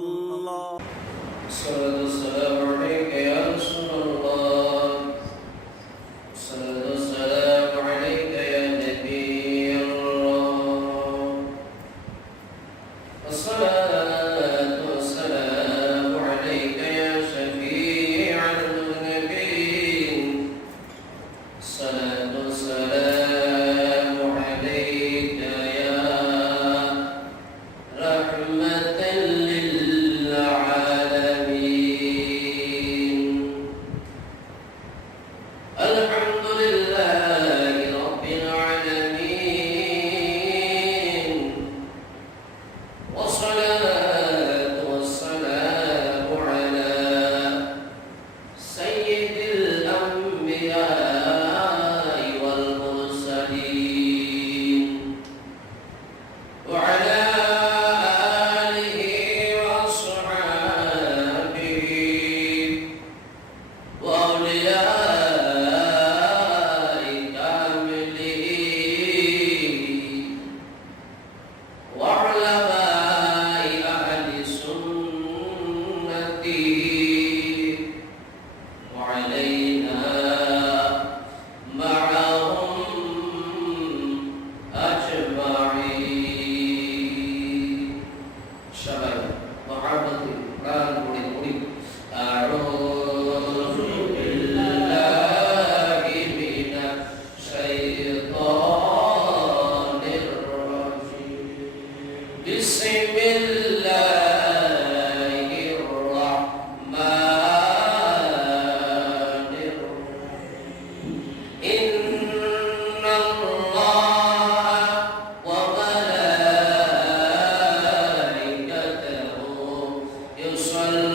الله. الصلاة والسلام عليك يا رسول الله. الصلاة والسلام عليك يا نبي الله. الصلاة والسلام عليك يا شفيع المذنبين. الصلاة والسلام عليك يا رحمة للعالمين. الحمد لله رب العالمين، والصلاة والسلام على سيد الأنبياء والمرسلين، وعلى آله وأصحابه وأولياء كاملين وعلماء أهل سنته وعلينا معهم أجمعين. সবাই মহাব্বতে প্রাণ ভরে পড়ি আউযু বিল্লাহি মিনাশ শাইতানির রাজীম। বিসমিল্লাহির রাহমানির রাহিম। ইন্নাল্লাহা ওয়া মালাইকাতাহু ইউসাল্লুনা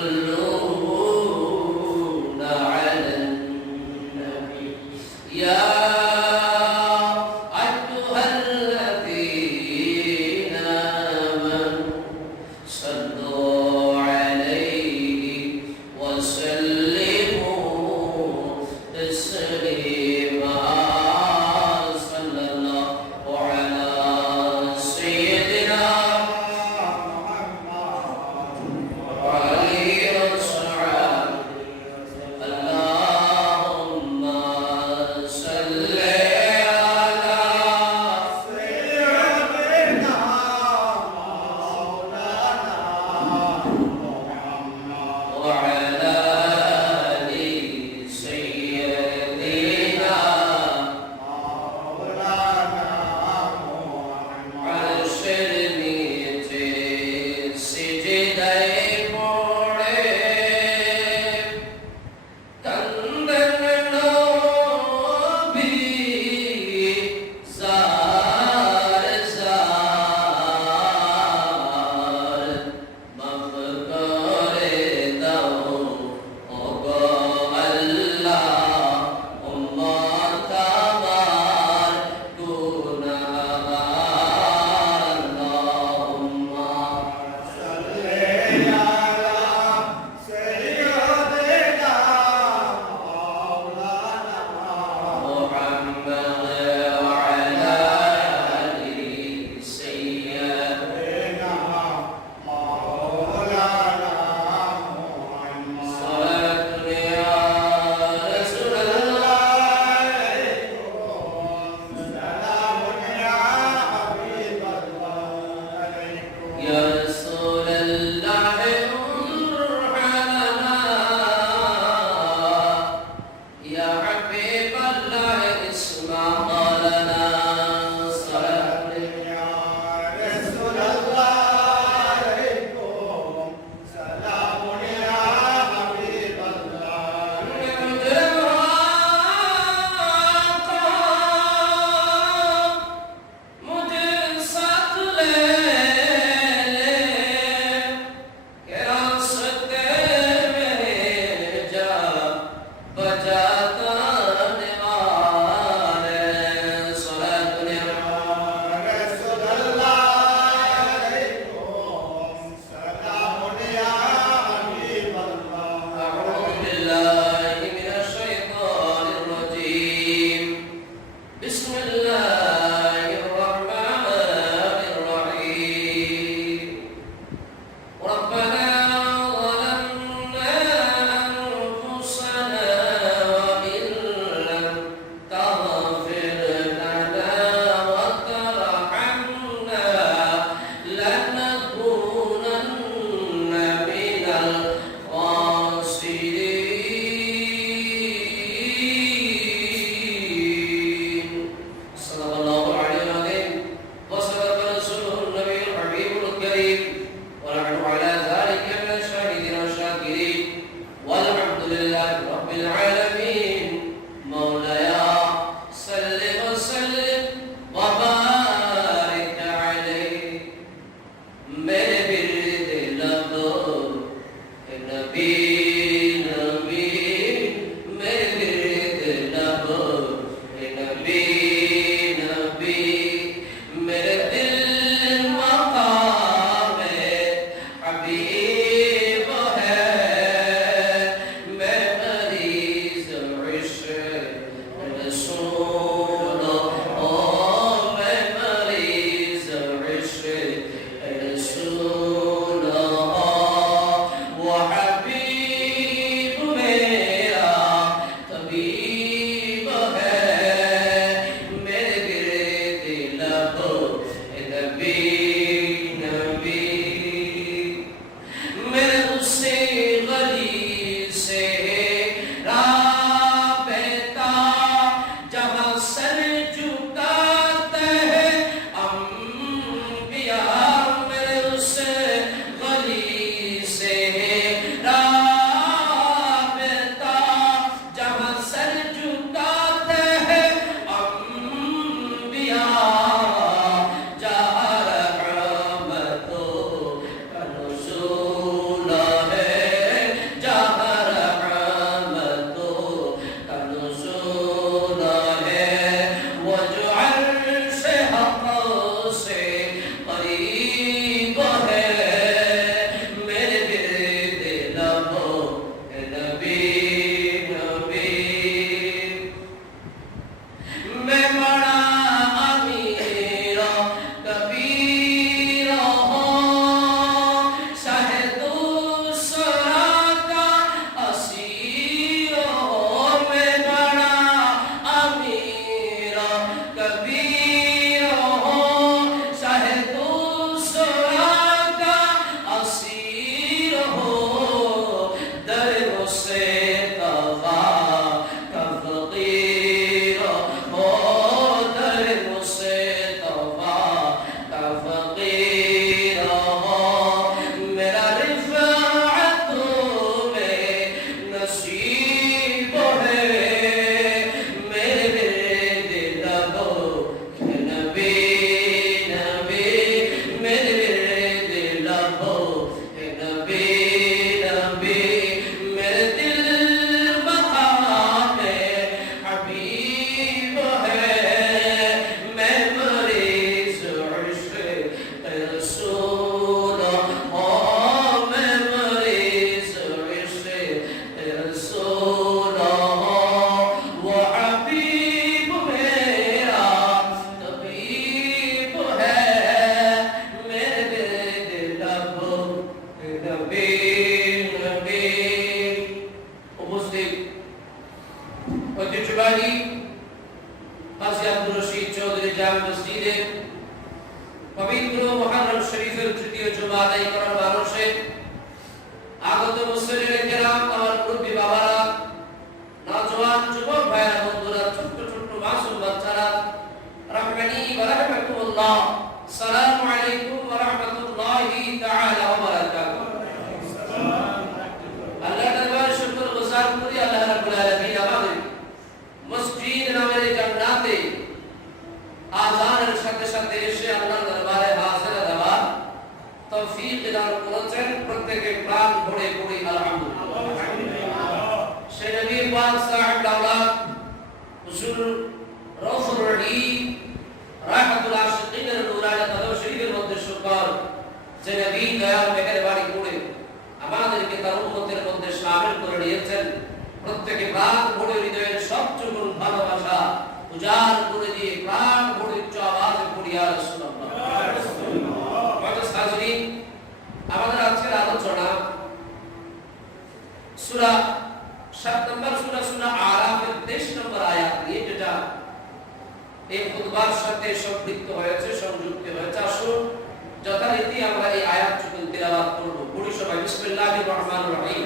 যথারীতি আমরা এই আয়াতটুকু তিলাওয়াত করব। পড়ি সবাই বিসমিল্লাহির রহমানির রহিম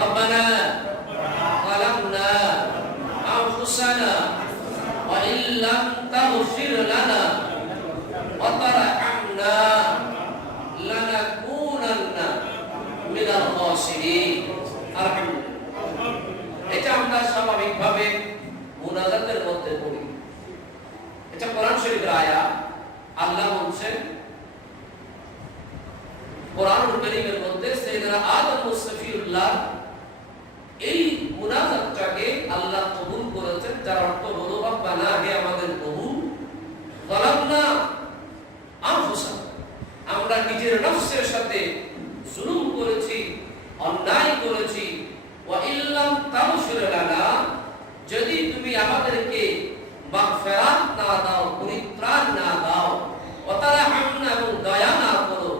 রব্বানা যালামনা আনফুসানা ওয়া ইল্লাম তাগফির লানা ওয়া তারহামনা লানাকুনান্না মিনাল খাসিরিন। আলহামদুলিল্লাহ। এটা আমরা স্বাভাবিকভাবে মুনাজাতের মধ্যে পড়ি। এটা কোরআন শরীফের আয়াত। আল্লাহ বলছেন কোরআনুল কারীমের মধ্যে সাইয়েদনা আদম মুস্তাফিউল্লাহ এই মুনাজাতটাকে আল্লাহ কবুল করেছেন, যার অর্থ হলো রব্বানা, হে আমাদের প্রভু, যালামনা আনফুসানা, আমরা নিজের নফসের সাথে জুলুম করেছি, অন্যায় করেছি, ওয়া ইল্লাম তাগফির লানা, যদি তুমি আমাদেরকে মাগফিরাত না দাও, পরিত্রাণ না দাও, ওয়া তারহামনা, এবং দয়া না করো,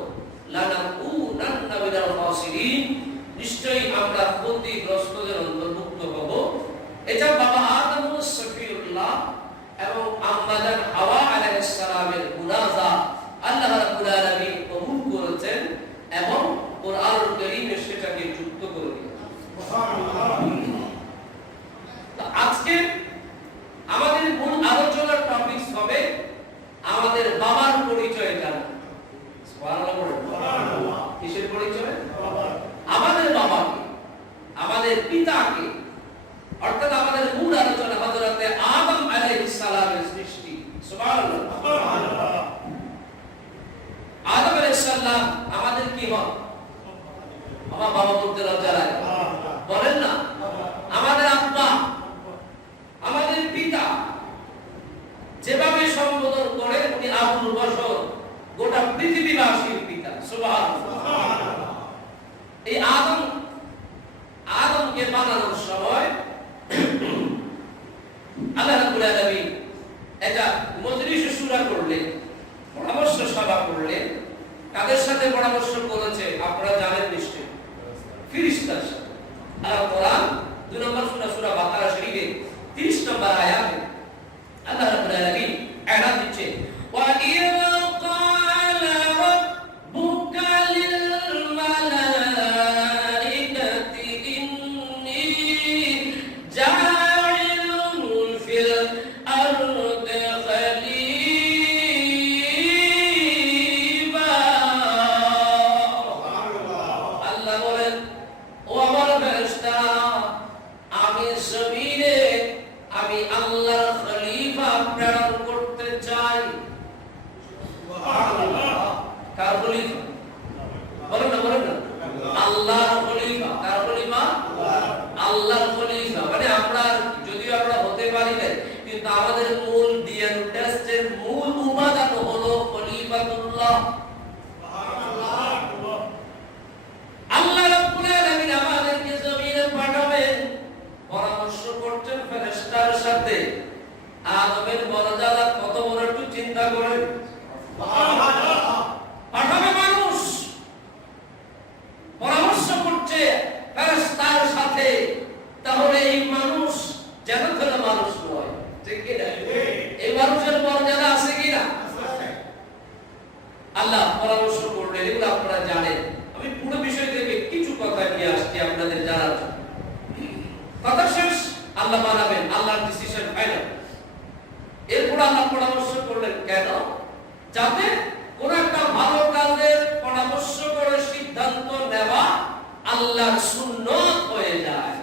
লানাকুনান্না মিনাল খাসিরিন, নিশ্চয়ই আমরা ক্ষতিগ্রস্তদের অন্তর্ভুক্ত হব। এটা বাবা আদম মুস্তাফিউল্লাহ এবং আম্মা জান হাওয়া আলাইহিস সালামের মুনাজাত আল্লাহ রাব্বুল আলামিন কবুল করেছেন এবং কোরআনুল কারীমে সেটাকে যুক্ত করে দিয়েছেন। সুবহানাল্লাহ। তো আজকে আমাদের মূল আলোচনার টপিক হবে আমাদের বাবার পরিচয় জানা। সুবহানাল্লাহ। কিসের পরিচয়? আমাদের বাবাকে, আমাদের পিতাকে, অর্থাৎ আমাদের মূল আলোচনা হযরতে আদম আলাইহিস সালামের সৃষ্টি। সুবহানাল্লাহ। আদম আলাইহিস সালাম আমাদের কি হন? আমার বাবা বলতে লজ্জা লাগে, বলেন না? আমাদের আব্বা, আমাদের পিতা, যেভাবে সম্বোধন করে উনি আবুল বশর, গোটা পৃথিবীবাসীর পিতা। সুবহানাল্লাহ। এই আদমকে বানানোর সময় আল্লাহ রাব্বুল আলামিন এটা মজলিস শুরা করলেন, পরামর্শ সভা করলেন। কাদের সাথে পরামর্শ করেছে আপনারা জানেন নিশ্চয়ই, ফেরেশতার সাথে। আর কোরআন 2 নম্বর সূরা, সূরা বাকারা শরীফে 30 নম্বর আয়াতে আল্লাহ রাব্বুল আলামিন এলান দিচ্ছে, ওয়া ইযা ক্বালা রাব্বুকা লিল মালাইকাতি ইন্নী জা'ইলুন ফিল আরদি খলিফা। আল্লাহ বলেন, ও আমার ফেরেশতারা, আমি জমিনে আমি আল্লাহর খলিফা প্রেরণ করতে চাই। সুবহানাল্লাহ। কার খলিফা? বলেন না, বলেন না। আল্লাহর খলিফা। কার খলিফা? আল্লাহর খলিফা। মানে আমরা যদিও আমরা হতে পারি না, কিন্তু আমাদের মূল ডিএনএ টেস্টের মূল উপাদান হলো খলিফাতুল্লাহ। সুবহানাল্লাহ। আল্লাহ রাব্বুল আলামিন আমাদেরকে জমিনে পাঠাবেন, পরামর্শ করছেন ফেরেশতার সাথে। আদমের মর্যাদা কত বড় একটু চিন্তা করেন। সুবহানাল্লাহ। পাঠাবে মানুষ, পরামর্শ করছে ফেরেশতার সাথে। তাহলে এই মানুষ যেন তেন মানুষ নয়, ঠিক কি না? এই মানুষের মর্যাদা আছে কি না? আল্লাহ পরামর্শ করলেন, এগুলো আপনারা জানেন। আমি পুরো বিষয় থেকে কিছু কথা নিয়ে আসছি আপনাদের জানার জন্য। কথা শেষ, আল্লাহ বানাবেন, আল্লাহর ডিসিশন ফাইনাল। এরপর আল্লাহ পরামর্শ করলেন কেন? যাতে কোন একটা ভালো কাজের পরামর্শ করে সিদ্ধান্ত নেওয়া আল্লাহর সুন্নাত হয়ে যায়।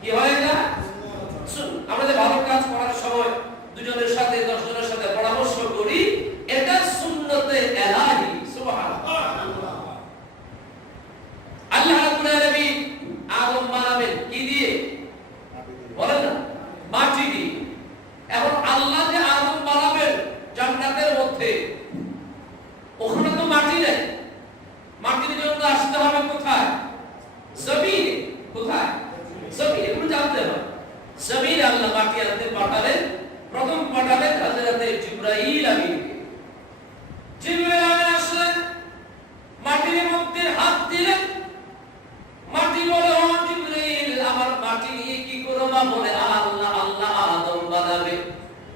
কি হয়ে যায়? আমরা যে ভালো কাজ করার সময় দুজনের সাথে 10 জনের সাথে পরামর্শ করি, এটা সুন্নতে ইলাহি। সুবহানাল্লাহ। আল্লাহ রাব্বুল আলামিন আদম বানাবেন কি দিয়ে? বলেন না, মাটি দিয়ে। এখন আল্লাহ যে আদম বানাবেন জান্নাতের মধ্যে, ওখানে তো মাটি নেই। মাটির জন্য আসতে হবে কোথায়? জমিনে। কোথায়? জমিনে। এগুলো জানতে হবে। জমিনে আল্লাহ মাটি আনতে পাঠালেন। প্রথম পাঠালেন হযরতে জিবরাইল আমিনকে। জিবরাইল আমিন আসলেন, মাটির মধ্যে হাত দিলেন। মাটি বলে, ও জিবরাইল, আমার মাটি নিয়ে কি করবা? বলে, আল্লাহ আদম বানাবে।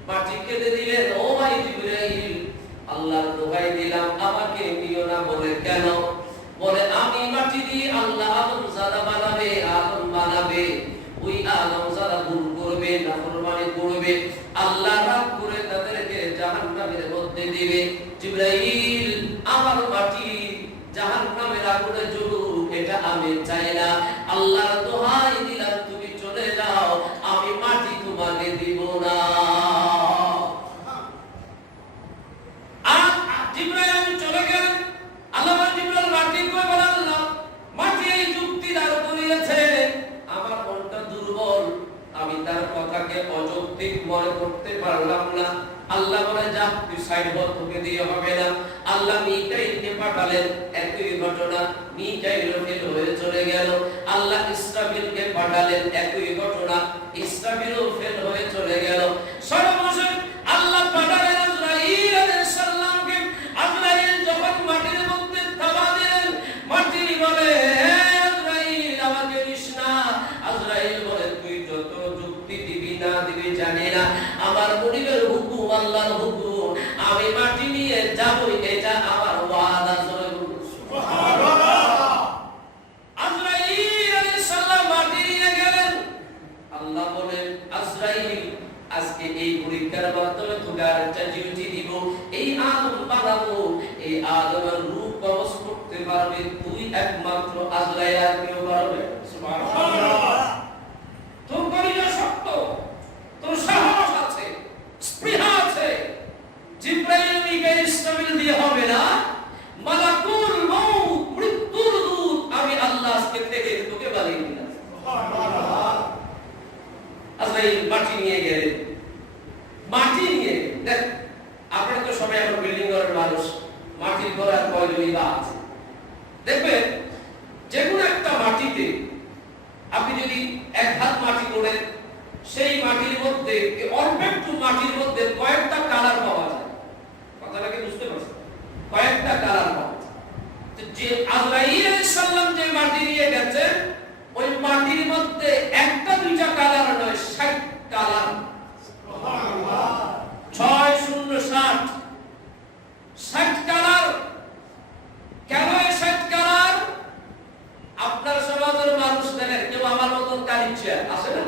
মাটি কেটে দিলেন। ও ভাই জিবরাইল, আল্লাহর দোহাই দিলাম, আমাকে নিও না বলে আমি চাই না। আল্লাহর দোহাই দিলাম তুমি চলে যাও, আমি মাটি তোমাকে দিব না। আর জিবরাইল চলে গেলেন। আল্লাহ জিবরাইল মাটি কই বললাম, মাটি এই যুক্তি দাঁড় করিয়েছে, আমার মনটা দুর্বল, আমি তার কথাকে অযৌক্তিক মনে করতে পারলাম না। আল্লাহ বলে যা তুই সাইড বল, তোকে দিয়ে হবে না। আল্লাহ মিকাইলকে পাঠালেন, একই ঘটনা, মিকাইল ফেল হয়ে চলে গেল। আল্লাহ ইসরাফিলকে পাঠালেন, একই ঘটনা, ইসরাফিলও ফেল হয়ে চলে গেল। সর্বশেষ আল্লাহ পাঠালেন আজরাইল আলাইহিস সালামকে। আজরাইল যখন মাটির মধ্যে থাবা দিলেন, মাটি বলে হে আজরাইল আমাকে নিস না। আজরাইল বলে তুই যত যুক্তি দিবি না দিবি জানি না, আমার মুনিবের হুকুম আল্লাহর হুকুম, আমি মাটি নিয়ে যাবই, এটা আমার ওয়াদা। সুবহানাল্লাহ। আজরাইল আলাইহিস সালাম মাটি নিয়ে গেলেন। আল্লাহ বলেন আজরাইল আজকে এই পরীক্ষার মাধ্যমে তোকে আরেকটা ডিউটি দিব, এই আদম বানাবো, এই আদমের রূপ কবজ করতে পারবে তুই একমাত্র, আজরাইল আর কেউ পারবে। সুবহানাল্লাহ। তোর কলিজা শক্ত, তোর সাহস আছে, স্পৃহা আছে। জিবরাইল মিকাইল ইসরাফিল দিয়ে হবে না, মালাকুল মউত মৃত্যুর দূত আমি আল্লাহ আজকে থেকে তোকে বানিয়ে দিলাম। সুবহানাল্লাহ। আজরাইল মাটি নিয়ে গেলেন। মাটি নিয়ে দেখ, আপনারা তো সবাই এখন বিল্ডিং ঘরের মানুষ, মাটির ঘর আর কয়জনই বা আছে। দেখবেন যে কোনো একটা মাটিতে আপনি যদি এক হাত মাটি করেন, সেই মাটির মধ্যে অল্প একটু মাটির মধ্যে কয়েকটা কালার পাওয়া যায়। কথাটা কি বুঝতে পারছেন? কয়েকটা কালার পাওয়া যায়। তো যে আজরাইল আলাইহিস সালাম যে মাটি নিয়ে গেছেন, ওই মাটির মধ্যে একটা দুইটা কালার নয়, 60 কালার। সুবহানাল্লাহ। 60 60 কালার। কেন এই 60 কালার? আপনার সমাজের মানুষ দেখেন, কেউ আমার মতন কালিচা আছে না,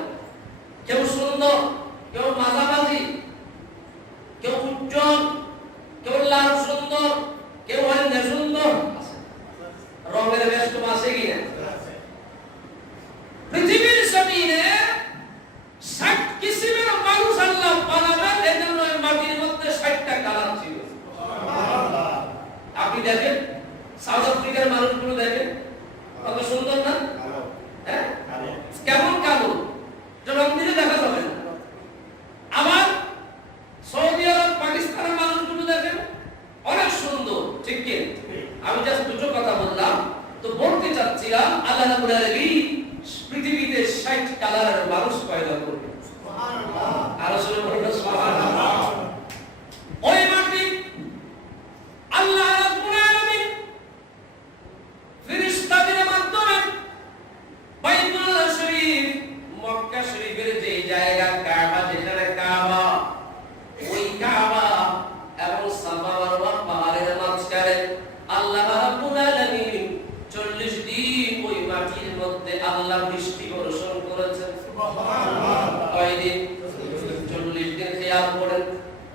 কেউ সুন্দর, কেউ মাঝামাঝি, কেউ উজ্জ্বল, কেউ লাল সুন্দর, কেউ অন্য সুন্দর আছে। রঙের বেষ্টম আছে কিনা? পৃথিবীর জমিনে 60 কিসিমের মানুষ আল্লাহ বানাবেন, এজন্য এই মাটির মধ্যে 60টা কালার ছিল। সুবহানাল্লাহ। আপনি দেখেন সাউথ আফ্রিকার মানুষগুলো দেখেন কত সুন্দর না? হ্যাঁ, কেমন কালো, রং দিলে দেখা যাবে না। আবার সৌদি আরব পাকিস্তানের মানুষগুলো দেখেন অনেক সুন্দর, ঠিক কি? আমি জাস্ট দুটো কথা বললাম, তো বলতে চাচ্ছিলাম আল্লাহ রাব্বুল আলামিন পৃথিবীতে 60 কালারের মানুষ পয়দা করবেন। সুবহানাল্লাহ। আর রাসূল বলেন সুবহানাল্লাহ। ওই মাটি আল্লাহ রাব্বুল আলামিন ফেরেশতাদের মাধ্যমে বাইতুল শরীফ, মক্কা শরীফের যে জায়গা কাবা, যেখানে কাবা, ওই কাবা এবং সাফা মারওয়া পাহাড়ের মাঝখানে আল্লাহ রাব্বুল আলামিন 40 দিন ওই মাটির মধ্যে আল্লাহ বৃষ্টি বর্ষণ করেছেন। সুবহানাল্লাহ। কয়দিন? 40 দিন। খেয়াল করেন,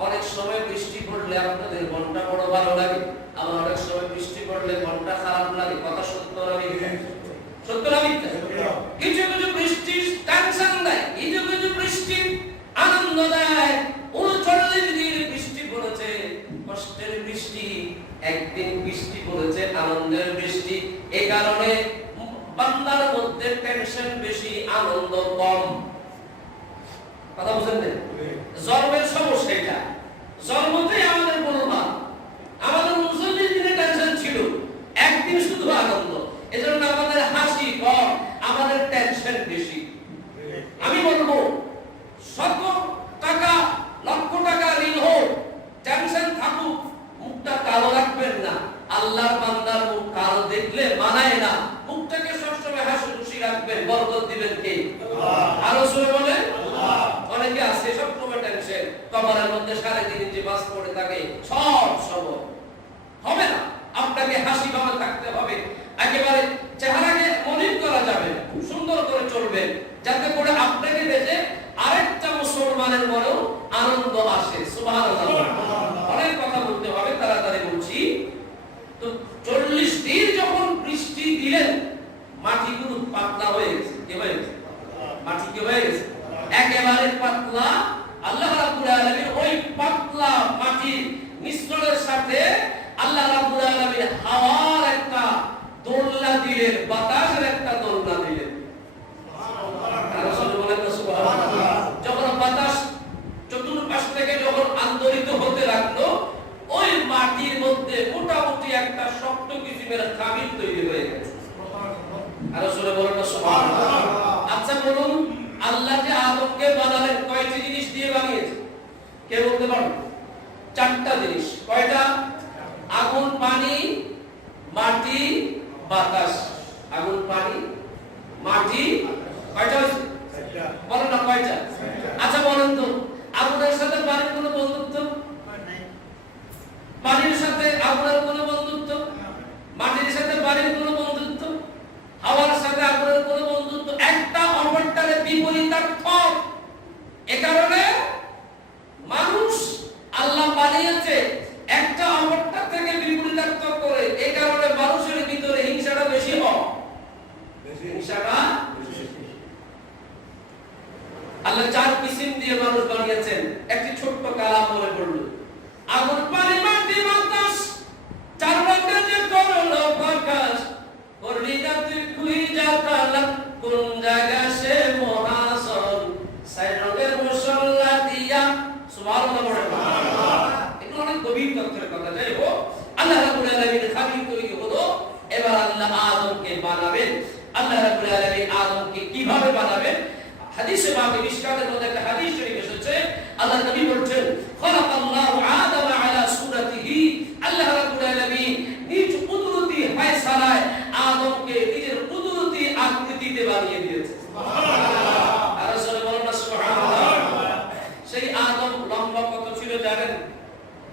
অনেক সময় বৃষ্টি পড়লে আপনাদের মনটা বড় ভালো লাগে, আবার অনেক সময় বৃষ্টি পড়লে মনটা খারাপ লাগে। কথা সত্য না মিথ্যা? সত্য না মিথ্যা? কিছু কিছু বৃষ্টি টেনশন দেয়, কিছু কিছু বৃষ্টি আনন্দ দেয়। 39 দিন বৃষ্টি পড়েছে, কষ্টের বৃষ্টি। একদিন বৃষ্টি পড়েছে আনন্দের বৃষ্টি। এই কারণে বান্দার মধ্যে টেনশন বেশি, আনন্দ কম। কথা বুঝেন না? জন্মের সমস্যা এটা। জন্মতেই আমাদের বলবা, আমাদের 39 দিনে টেনশন ছিল, একদিন শুধু আনন্দ। এজন্য আমাদের হাসি কম, আমাদের টেনশন বেশি। আমি বলবো শত টাকা, লক্ষ টাকা ঋণ হোক, টেনশন থাকুক, মুখটা কালো রাখবেন না। আল্লাহর বান্দার মুখ কালো দেখলে মানায় না। মুখটাকে সবসময় হাসি খুশি রাখবেন, বরকত দিবেন কে? আল্লাহ। আর রাসূল বলে আল্লাহ। অনেকে আছে সব সময় টেনশন, কবরের মধ্যে 3.5 ইঞ্চি মাছ পড়ে থাকে, সব সময় হবে না। আপনাকে হাসি ভাবে থাকতে হবে, একেবারে চেহারাকে মলিন করা যাবে না, সুন্দর করে চলবেন, যাতে করে আপনাকে দেখে আরেকটা মুসলমানের মনেও আনন্দ আসে। সুবহানাল্লাহ। অনেক কথা বলতে হবে, তাড়াতাড়ি বলছি। তো 40 দিন যখন বৃষ্টি দিলেন, মাটিগুলো পাতলা হয়ে গেছে। কি হয়ে গেছে? মাটি কি হয়ে গেছে? একেবারে পাতলা। আল্লাহ রাব্বুল আলামিন ওই পাতলা মাটির মিশ্রণের সাথে আল্লাহ রাব্বুল আলামিন হাওয়ার একটা দোলনা দিলেন, বাতাসের একটা দোলনা দিলেন। যখন বাতাস চতুর্পাশ থেকে যখন আন্দোলিত হতে লাগলো, ওই মাটির মধ্যে মোটামুটি একটা শক্ত কিসিমের খামির তৈরি হয়ে গেছে। আর আসলে বলেন না সুবহানাল্লাহ। আচ্ছা বলুন, আল্লাহ যে আদমকে বানালেন কয়টি জিনিস দিয়ে বানিয়েছে? কে বলতে পারবে? 4টা জিনিস। কয়টা? আগুন, পানি, মাটি, বাতাস। আগুন, পানি, মাটি, কয়টা হয়েছে? বলেন না কয়টা? আচ্ছা বলেন তো, আগুনের সাথে পানির কোনো বন্ধুত্ব? পানির সাথে আগুনের কোনো বন্ধুত্ব? মাটির সাথে পানির কোনো বন্ধুত্ব? হাওয়ার সাথে আগুনের কোনো বন্ধুত্ব? একটা অপরটার বিপরীতার্থক। এ কারণে মানুষ আল্লাহ বানিয়েছে একটা অপরটা থেকে বিপরীতার্থক করে। এই কারণে মানুষের ভিতরে হিংসাটা বেশি হয়। হিংসাটা আল্লাহ 4 কিসিম দিয়ে মানুষ বানিয়েছেন। একটি ছোট্ট কালাম মনে পড়ল, আগুন, পানি, মাটি, বাতাস। 4 রঙের যে করলো প্রকাশ, করলি না তুই খুঁজা তালাক, কোন জায়গা সে মহাসন, 4 রঙের মশলা দিয়া। সুবহানাল্লাহ বলেন। এগুলো অনেক গভীর তথ্যের কথা। যাই হোক, আল্লাহ রাব্বুল আলামিন খাবির তৈরি হলো। এবার আল্লাহ আদমকে বানাবেন। আল্লাহ রাব্বুল আলামিন আদমকে কিভাবে বানাবেন? হাদিসে পাকে মিশকাতের মধ্যে একটা হাদিস শরীফ এসেছে। আল্লাহ নবী বলছেন, খালাকাল্লাহু আদম আলা সুরাতিহি। আল্লাহ রাব্বুল আলামিন নিজ কুদরতি ফয়সালায় আদমকে নিজের কুদরতি আকৃতিতে বানিয়ে দিয়েছেন। সুবহানাল্লাহ। আর রাসূল বলেন না সুবহানাল্লাহ। সেই আদম লম্বা কত ছিল জানেন?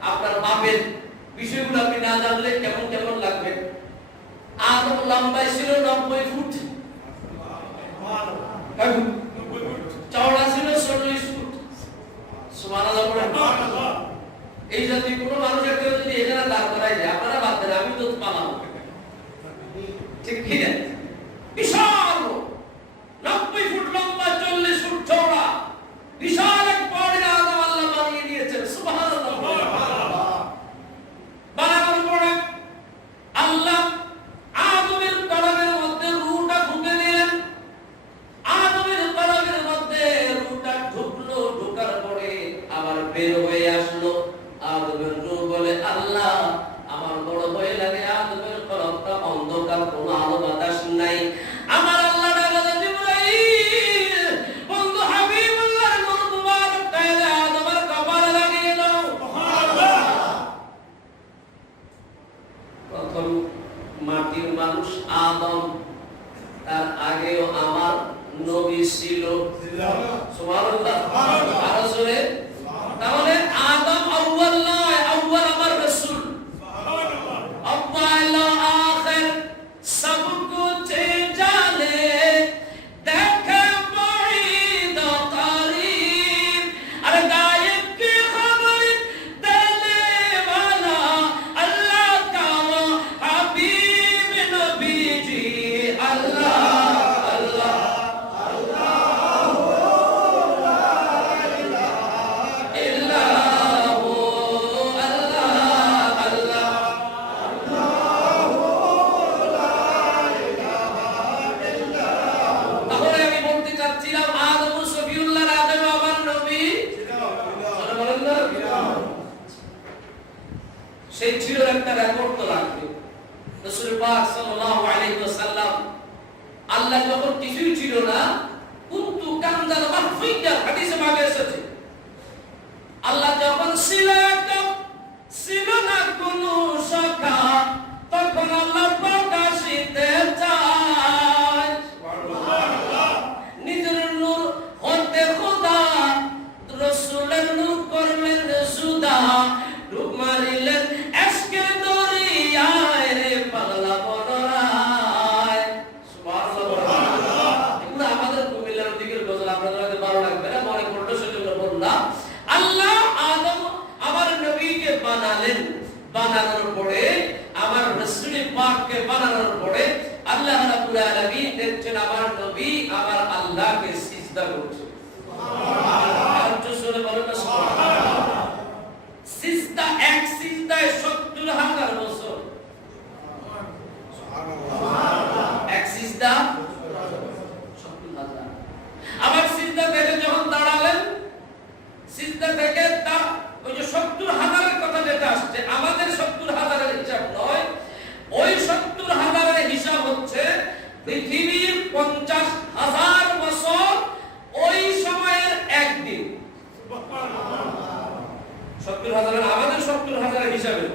আপনার বাপের বিষয়গুলো আপনি না জানলে কেমন কেমন লাগবে। আদম লম্বা ছিল 90 ফুট। চওড়া ছিল 40 ফুট। সুবহানাল্লাহ বলেন। এই যদি কোনো মানুষের কেউ যদি এখানে দাঁড় করায় যায়, আপনারা বাদ দেন, আমি তো পালাবো। ঠিক কি না? বিশাল 90 ফুট লম্বা, 40 ফুট চওড়া, বিশাল এক বডির আদম আল্লাহ বানিয়ে দিয়েছেন। সুবহানাল্লাহ। বানানোর পরে আল্লাহ আদমের কলমের মধ্যে রূহটা ঢুকে দিলেন। আদমের কলমের মধ্যে রূহটা ঢুকলো, ঢোকার পরে আবার বের হয়ে আসলো। আদমের রূহ বলে, আল্লাহ আমার বড় ভয় লাগে, আদমের কলমটা অন্ধকার, কোনো আলো বাতাস নাই। আমার আল্লাহ ডাকলেন, জিবরাইল, বন্ধু হাবিবুল্লাহর নূর মুবারক তাইলে আদমের কপালে লাগিয়ে দাও। সুবহানাল্লাহ। প্রথম মাটির মানুষ আদম, তার আগেও আমার নবী ছিল। সুবহানাল্লাহ। আর রাসূলে, তাহলে আদম আউয়াল নয়, আউয়াল আমার রাসূল। সুবহানাল্লাহ। আউয়াল আখির সব কুছ জানে, দেখে বাঈদ করিব, আর গায়ব কি খবর দেনে वाला, আল্লাহ কা হাবিব নবীজি। আল্লাহ সেই ছিল একটা রেকর্ড তো লাগবে। রাসূল পাক সাল্লাল্লাহু আলাইহি ওয়াসাল্লাম, আল্লাহ যখন কিছুই ছিল না, কুনতু কানজাল মাহফিয়া, হাদিসে পাকে এসেছে, আল্লাহ যখন ছিল না কোনো শাখা, তখন আল্লাহ প্রকাশিতে চায়। সুবহানাল্লাহ। নিজের নূর হতে খোদা রাসূলের নূর করলেন সুদা, ডুব মারিলেন এশকে দরিয়ায় রে পাগলা বনরায়। সুবহানাল্লাহ। এগুলো আমাদের কুমিল্লার দিকের গজল, আপনাদের হয়তো ভালো লাগবে না, মনে পড়লো সেজন্য বললাম। আল্লাহ আদম আমার নবীকে বানালেন, বানানোর পরে আমার রাসূল পাককে বানানোর পরে আর আল্লাহ রাব্বুল আলামিন দেখছেন আমার নবী আমার আল্লাহকে সিজদা করছে। আর জোরে বলেন না সুবহানাল্লাহ। সিজদা এক সিজদায় ৭০,০০০ বছর। এক সিজদা ৭০,০০০। আবার সিজদা থেকে যখন দাঁড়ালেন, সিজদা থেকে তার ওই যে ৭০,০০০ কথা যেটা আসছে, আমাদের ৭০,০০০ হিসাব নয়, ওই ৭০,০০০ হিসাব হচ্ছে পৃথিবীর ৫০,০০০ বছর ওই সময়ের একদিন। ৭০,০০০ আমাদের ৭০,০০০ হিসাবে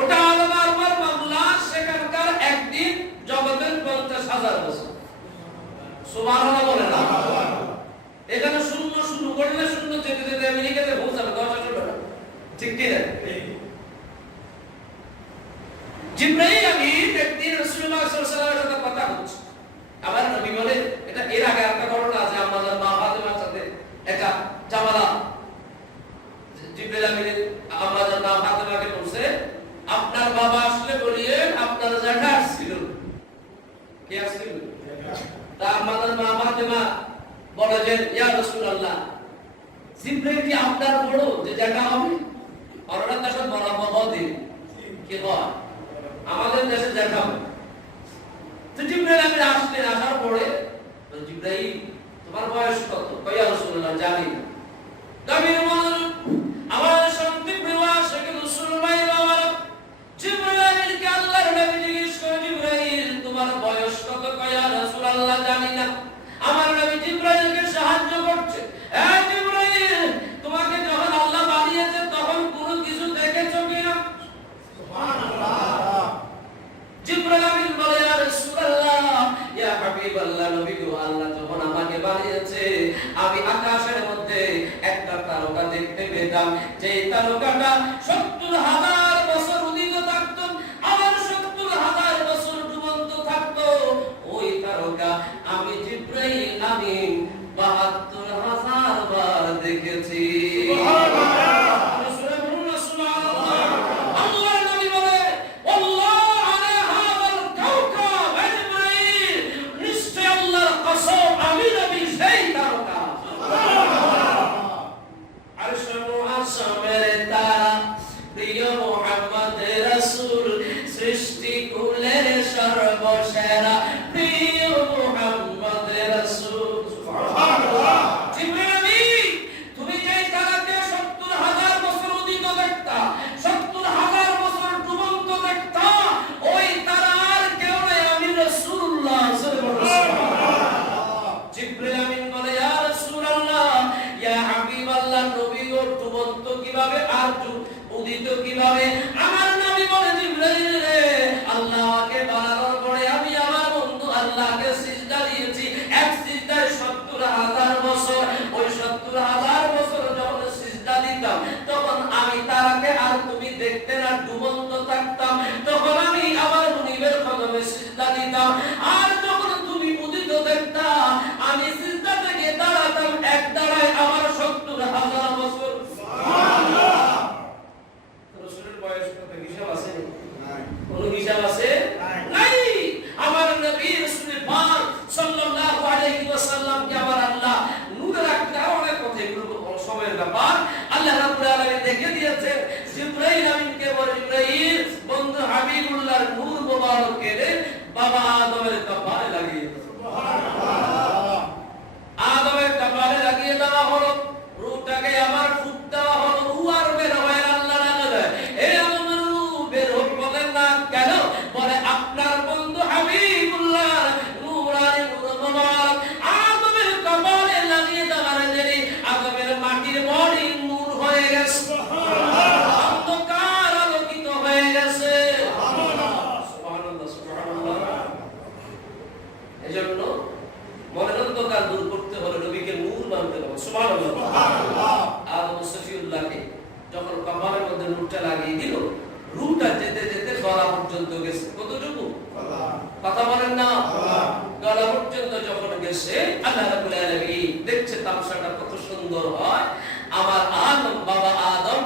ওটা আলাদা আরবার মামলা, সেখানকার একদিন জগতের ৫০,০০০ বছর। সুবহানাল্লাহ বলে না। এখানে শূন্য শুরু করলে শূন্য যেতে যেতে আমেরিকাতে পৌঁছাবে ১০,০০০ টাকা। ঠিক কি না? জিবরাইল আমিন একদিন রাসূলুল্লাহ সাল্লাল্লাহু আলাইহি ওয়াসাল্লামের সাথে কথা হচ্ছে। আবার নবী বলে, এটা এর আগে একটা ঘটনা আছে, আমাদের মা ফাতেমার সাথে একটা ঝামেলা। জিবরাইল আমিন আমাদের মা ফাতেমাকে বলছে, আপনার বাবা আসলে বলিয়েন আপনার জ্যাঠা আসছিল। কে আসছিল? তা আমাদের মা ফাতেমা বলে যে, ইয়া রাসূলুল্লাহ, জিবরাইল কি আপনার বড় যে জ্যাঠা হবে? অন্যান্য দেশে বড় বাবা দিন কি হয়, আমাদের দেশে জ্যাঠা হবে। তো জিবরাইল আমিন আসলেন, আসার পরে জিবরাইল তোমার বয়স কত? কয় ইয়া রাসূলুল্লাহ জানি না। নবীর বলেন, আমার শান্তি প্রিয় আশিক রাসূলুল্লাহ আমার জিবরাইল আমিনকে আল্লাহর নবী জিজ্ঞেস করে, জিবরাইল তোমার বয়স কত? কয় ইয়া রাসূলুল্লাহ জানি না। আমার নবী জিবরাইলকে সাহায্য করছে, এই জিবরাইল তোমাকে যখন আল্লাহ বানিয়েছে তখন কোনো কিছু দেখেছো কিনা? সুবহানাল্লাহ। জিবরাইল আমিন বলে, ইয়া রাসূলুল্লাহ, ইয়া হাবিবাল্লাহ, নবী গো, আল্লাহ যখন আমাকে বানিয়েছে আমি আকাশের মধ্যে একটা তারকা দেখতে পেতাম, যে তারকাটা ৭০,০০০ বছর উদিত থাকতো, আবার ৭০,০০০ বছর ডুবন্ত থাকতো। ওই তারকা আমি জিবরাইল আমিন ৭২,০০০ বার দেখেছি। সুবহানাল্লাহ। সর্বসেরা প্রিয় মুহাম্মদ রাসূল। সুবহানাল্লাহ। জিবরাইল আমিন তুমি যে তারাকে ৭০,০০০ বছর উদিত দেখতা, ৭০,০০০ বছর ডুবন্ত দেখতা, ওই তারার কেউ নয়, আমি রাসূলুল্লাহ সাল্লাল্লাহু আলাইহি ওয়াসাল্লাম। জিবরাইল আমিন বলে, ইয়া রাসূলুল্লাহ, ইয়া হাবিবাল্লাহ, নবী গো ডুবন্ত কিভাবে আর উদিত কিভাবে? আমার নবী বলে, জিবরাইল রে, আল্লাহকে বানানোর পরে আমি আমার বন্ধু আল্লাহকে সিজদা দিয়েছি, এক সিজদায় ৭০,০০০ বছর। ওই ৭০,০০০ বছর যখন সিজদা দিতাম তখন আমি তারাকে আর তুমি দেখতে না, ডুবন্ত থাকতাম, তখন আমি আমার মুনিবের কদমে সিজদা দিতাম। আর যখন তুমি উদিত দেখতা আমি সিজদা থেকে দাঁড়াতাম, এক দাঁড়ায় আমার ৭০,০০০ বছর। সুবহানাল্লাহ। রাসূলের বয়স কত হিসাব আছে? কোন হিসাব আছে? নাই। আমার নবী রাসূল পাক সাল্লাল্লাহু আলাইহি ওয়াসাল্লাম কে আমার আল্লাহ নূর রাখতে অনেক কথা, এগুলো সময়ের ব্যাপার। আল্লাহ রাব্বুল আলামিন দেখে দিয়েছে, জিবরাইল আমিনকে বলে, জিবরাইল বন্ধু হাবিবুল্লাহর নূর মোবারকের বাবা আদমের কপালে লাগিয়ে দাও। সুবহানাল্লাহ। আদমের কপালে লাগিয়ে দেওয়া হলো, রূহটাকে আবার ফুঁক দেওয়া হলো, রূহ আর বের হয় আল্লাহ লাগা দেয়। এই আদমের রূহ বের হলো না কেন? বলে আপনার বন্ধু হাবিবুল্লাহ নূরানি নূর মোবারক আদমের কপালে লাগিয়ে দেওয়ার জন্য আদমের মাটির বডি নূর হয়ে গেছে। সুবহানাল্লাহ। অন্ধকার আলোকিত হয়ে গেছে। সুবহানাল্লাহ। সুবহানাল্লাহ। এজন্য মনের অন্ধকার দূর করতে হলে নবীকে নূর মানতে হবে। সুবহানাল্লাহ। সুবহানাল্লাহ। আদম সফিউল্লাহকে যখন কপালের মধ্যে নূরটা লাগিয়ে দিল, রূহটা যেতে যেতে গলা পর্যন্ত গেছে। কতটুকু? কথা বলেন না? গলা পর্যন্ত যখন গেছে, আল্লাহ রাব্বুল আলামিন দেখছে তামসাটা কত সুন্দর হয়। আমার আদম, বাবা আদম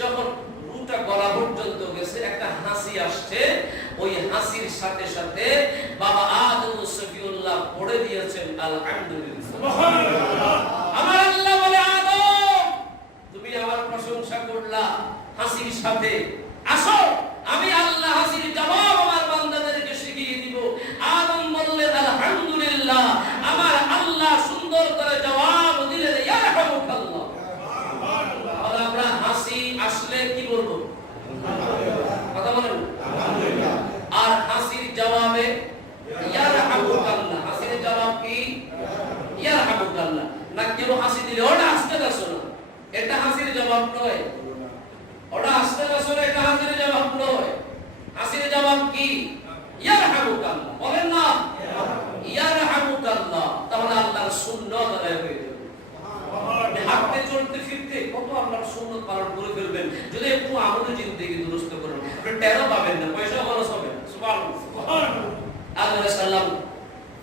যখন রূহটা গলা পর্যন্ত গেছে, একটা হাসি আসছে, ওই হাসি হাসির সাথে সাথে বাবা আদম সফিউল্লাহ পড়ে দিয়েছেন আলহামদুলিল্লাহ। সুবহানাল্লাহ। আমার আল্লাহ বলে, আদম তুমি আমার প্রশংসা করলা হাসির সাথে, আসো আমি আল্লাহ হাসির জবাব আমার বান্দাদেরকে শিখিয়ে দিব। আদম বললেন আলহামদুলিল্লাহ। আমার আল্লাহ সুন্দর করে জবাব দিলেন ইয়ারহামুকাল্লাহ। সুবহানাল্লাহ। আর আমরা হাসি আসলে কি বলবো? কথা বলেন আলহামদুলিল্লাহ। আর হাসির জবাবে ইয়ারহামুকাল্লাহ। হাসির জবাব কি? ইয়ারহামুকাল্লাহ। না কেউ হাসি দিলে ওটা আসতে আসো না, এটা হাসির জবাব নয়। ওটা আসতে আসো না, এটা হাসির জবাব নয়। হাসির জবাব কি? ইয়ারহামুকাল্লাহ। বলেন না ইয়ারহামুকাল্লাহ। তাহলে আল্লাহর সুন্নাত আদায় হয়ে যাবে। হাঁটতে চলতে ফিরতে কত আল্লাহর সুন্নাত পালন করে ফেলবেন যদি একটু আমলে জিন্দেগি দুরুস্ত করেন। আপনি টেরও পাবেন না, পয়সা খরচ হবে না। সুবহানাল্লাহ। আল্লাহ সাল্লাম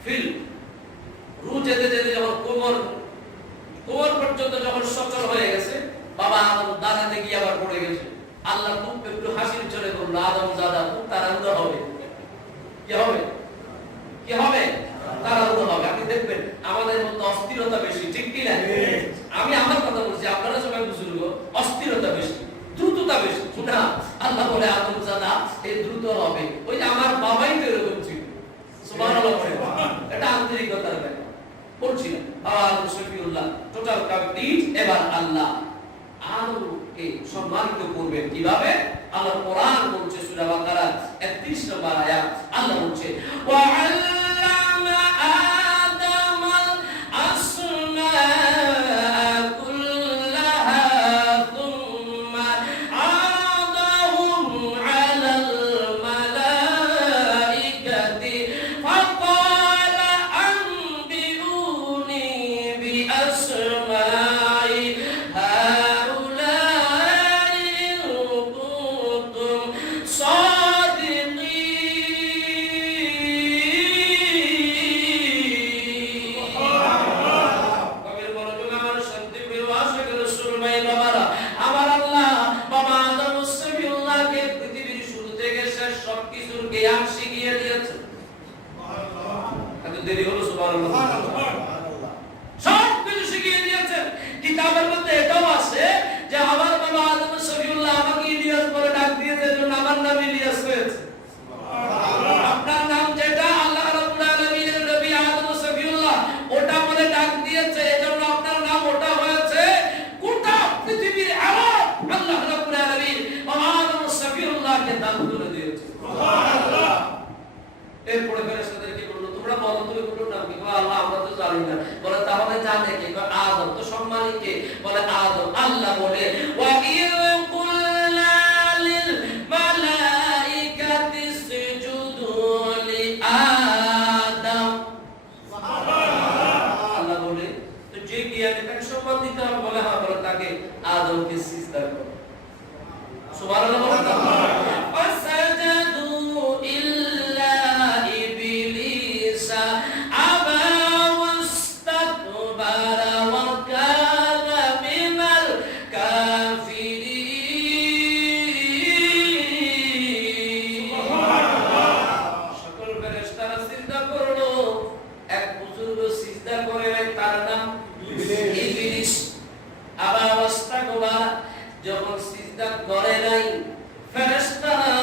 ফিল রু যেতে যেতে যখন কোমর পর্যন্ত যখন সচল হয়ে গেছে, বাবা আদম দাঁড়াতে গিয়ে আবার পড়ে গেছে। আল্লাহ খুব একটু হাসির চলে বলল, আদম দাদা খুব তাড়াহুড়ো হবে। কি হবে? কি হবে? তাড়াহুড়ো হবে। আপনি দেখবেন আমাদের মধ্যে অস্থিরতা বেশি, ঠিক কি না? আমি আমার কথা বলছি, আপনারা সবাই বুঝুন, অস্থিরতা বেশি, দ্রুততা বেশি না। আল্লাহ বলে, আদম দাদা এই দ্রুত হবে। ওই যে আমার বাবাই তো এরকম ছিল। সুবহানাল্লাহ। এটা আন্তরিকতার ব্যাপার। বলছি না আদম সফিউল্লাহ টোটাল কমপ্লিট। এবার আল্লাহ আদমকে সম্মানিত করবেন কিভাবে? আল্লাহ কোরআন বলছে সূরা বাকারা 31 নম্বর আয়াত। আল্লাহ বলছে, ওয়া আল্লামা আদামাল আসমাআ কুল্লাহা থুম্মা আরাদাহুম আলাল মালাইকাতি ফাকালা আনবিউনি বিআসমাই হাউলাই ইন কুনতুম সাদিকিন। কবির মনোযোগ আমার শান্তি প্রিয় আশিক রাসূল ভাই বাবারা, আমার আল্লাহ বাবা আদম সফিউল্লাহকে পৃথিবীর শুরু থেকে শেষ সবকিছুর জ্ঞান শিখিয়ে দিয়েছেন। সুবহানাল্লাহ। এত দেরি হলো? সুবহানাল্লাহ। সব কিছু শিখিয়ে দিয়েছেন। কিতাবের মধ্যে এটাও আছে যে আমার বাবা আদম সফিউল্লাহ আমাকে ইলিয়াস বলে ডাক দিয়েছে, এজন্য আমার নাম ইলিয়াস হয়েছে। আপনার নাম যেটা আল্লাহ রাব্বুল আলামিনের নবী আদম সফিউল্লাহ ওটা বলে ডাক দিয়েছে, এজন্য আপনার নাম ওটা হয়েছে। গোটা পৃথিবীর আরব আল্লাহ রাব্বুল আলামিন বাবা আদম সফিউল্লাহকে দান করে দিয়েছে। সুবহানাল্লাহ। এরপরে ফেরেশতাদের কি বলল, তোমরা বলো তুমি বলো নাম কি? আল্লাহ আমরা তো জানি না। বলে তাহলে জানে কি? আদম তো সম্মানী কে? বলে আদম। আল্লাহ বলে, ওয়া ইয কুল্লা লিল মালাইকাতি ইসজুদু লি আদম। সুবহানাল্লাহ। আল্লাহ বলে তো যে জ্ঞানী তাকে সম্মান দিতে হবে। বলে হ্যাঁ। বলে তাকে আদমকে সিজদা করো। সুবহানাল্লাহ। ফাসাজাদু ইল্লা ইবলিসা আবা ওয়াস্তাকবারা ওয়া কানা মিনাল কাফিরিন। সকল ফেরেশতারা সিজদা করলো, এক বুজুর্গ সিজদা করে নাই, তার নাম ইবলিস। আবা ওয়াস্তাকবারা, যখন সিজদা করে নাই ফেরেশতারা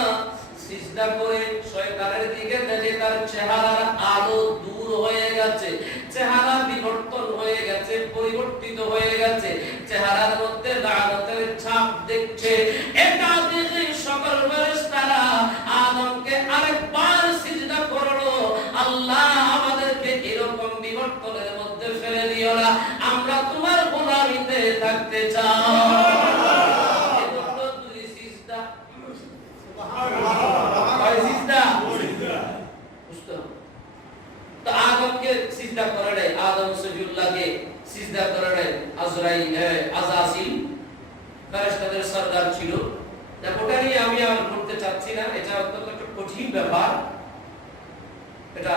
সিজদা করে শয়তানের দিকে দেখে তার চেহারার আলো দূর হয়ে গেছে, চেহারা বিবর্তন হয়ে গেছে, পরিবর্তিত হয়ে গেছে, চেহারার মধ্যে লানতের ছাপ দেখছে। এটা দেখে সকল ফেরেশতারা আদমকে আরেকবার সিজদা করলো। আল্লাহ আমাদেরকে এরকম বিবর্তনের মধ্যে ফেলে দিও না, আমরা তোমার গোলামিতে থাকতে চাই। তো আদমকে সিজদা করে নাই, আদম সফিউল্লাহকে সিজদা করে নাই আজাজিল ফেরেশতাদের সরদার ছিল। ওটা নিয়ে আমি আর বলতে চাচ্ছি না, এটা অত্যন্ত একটা কঠিন ব্যাপার। এটা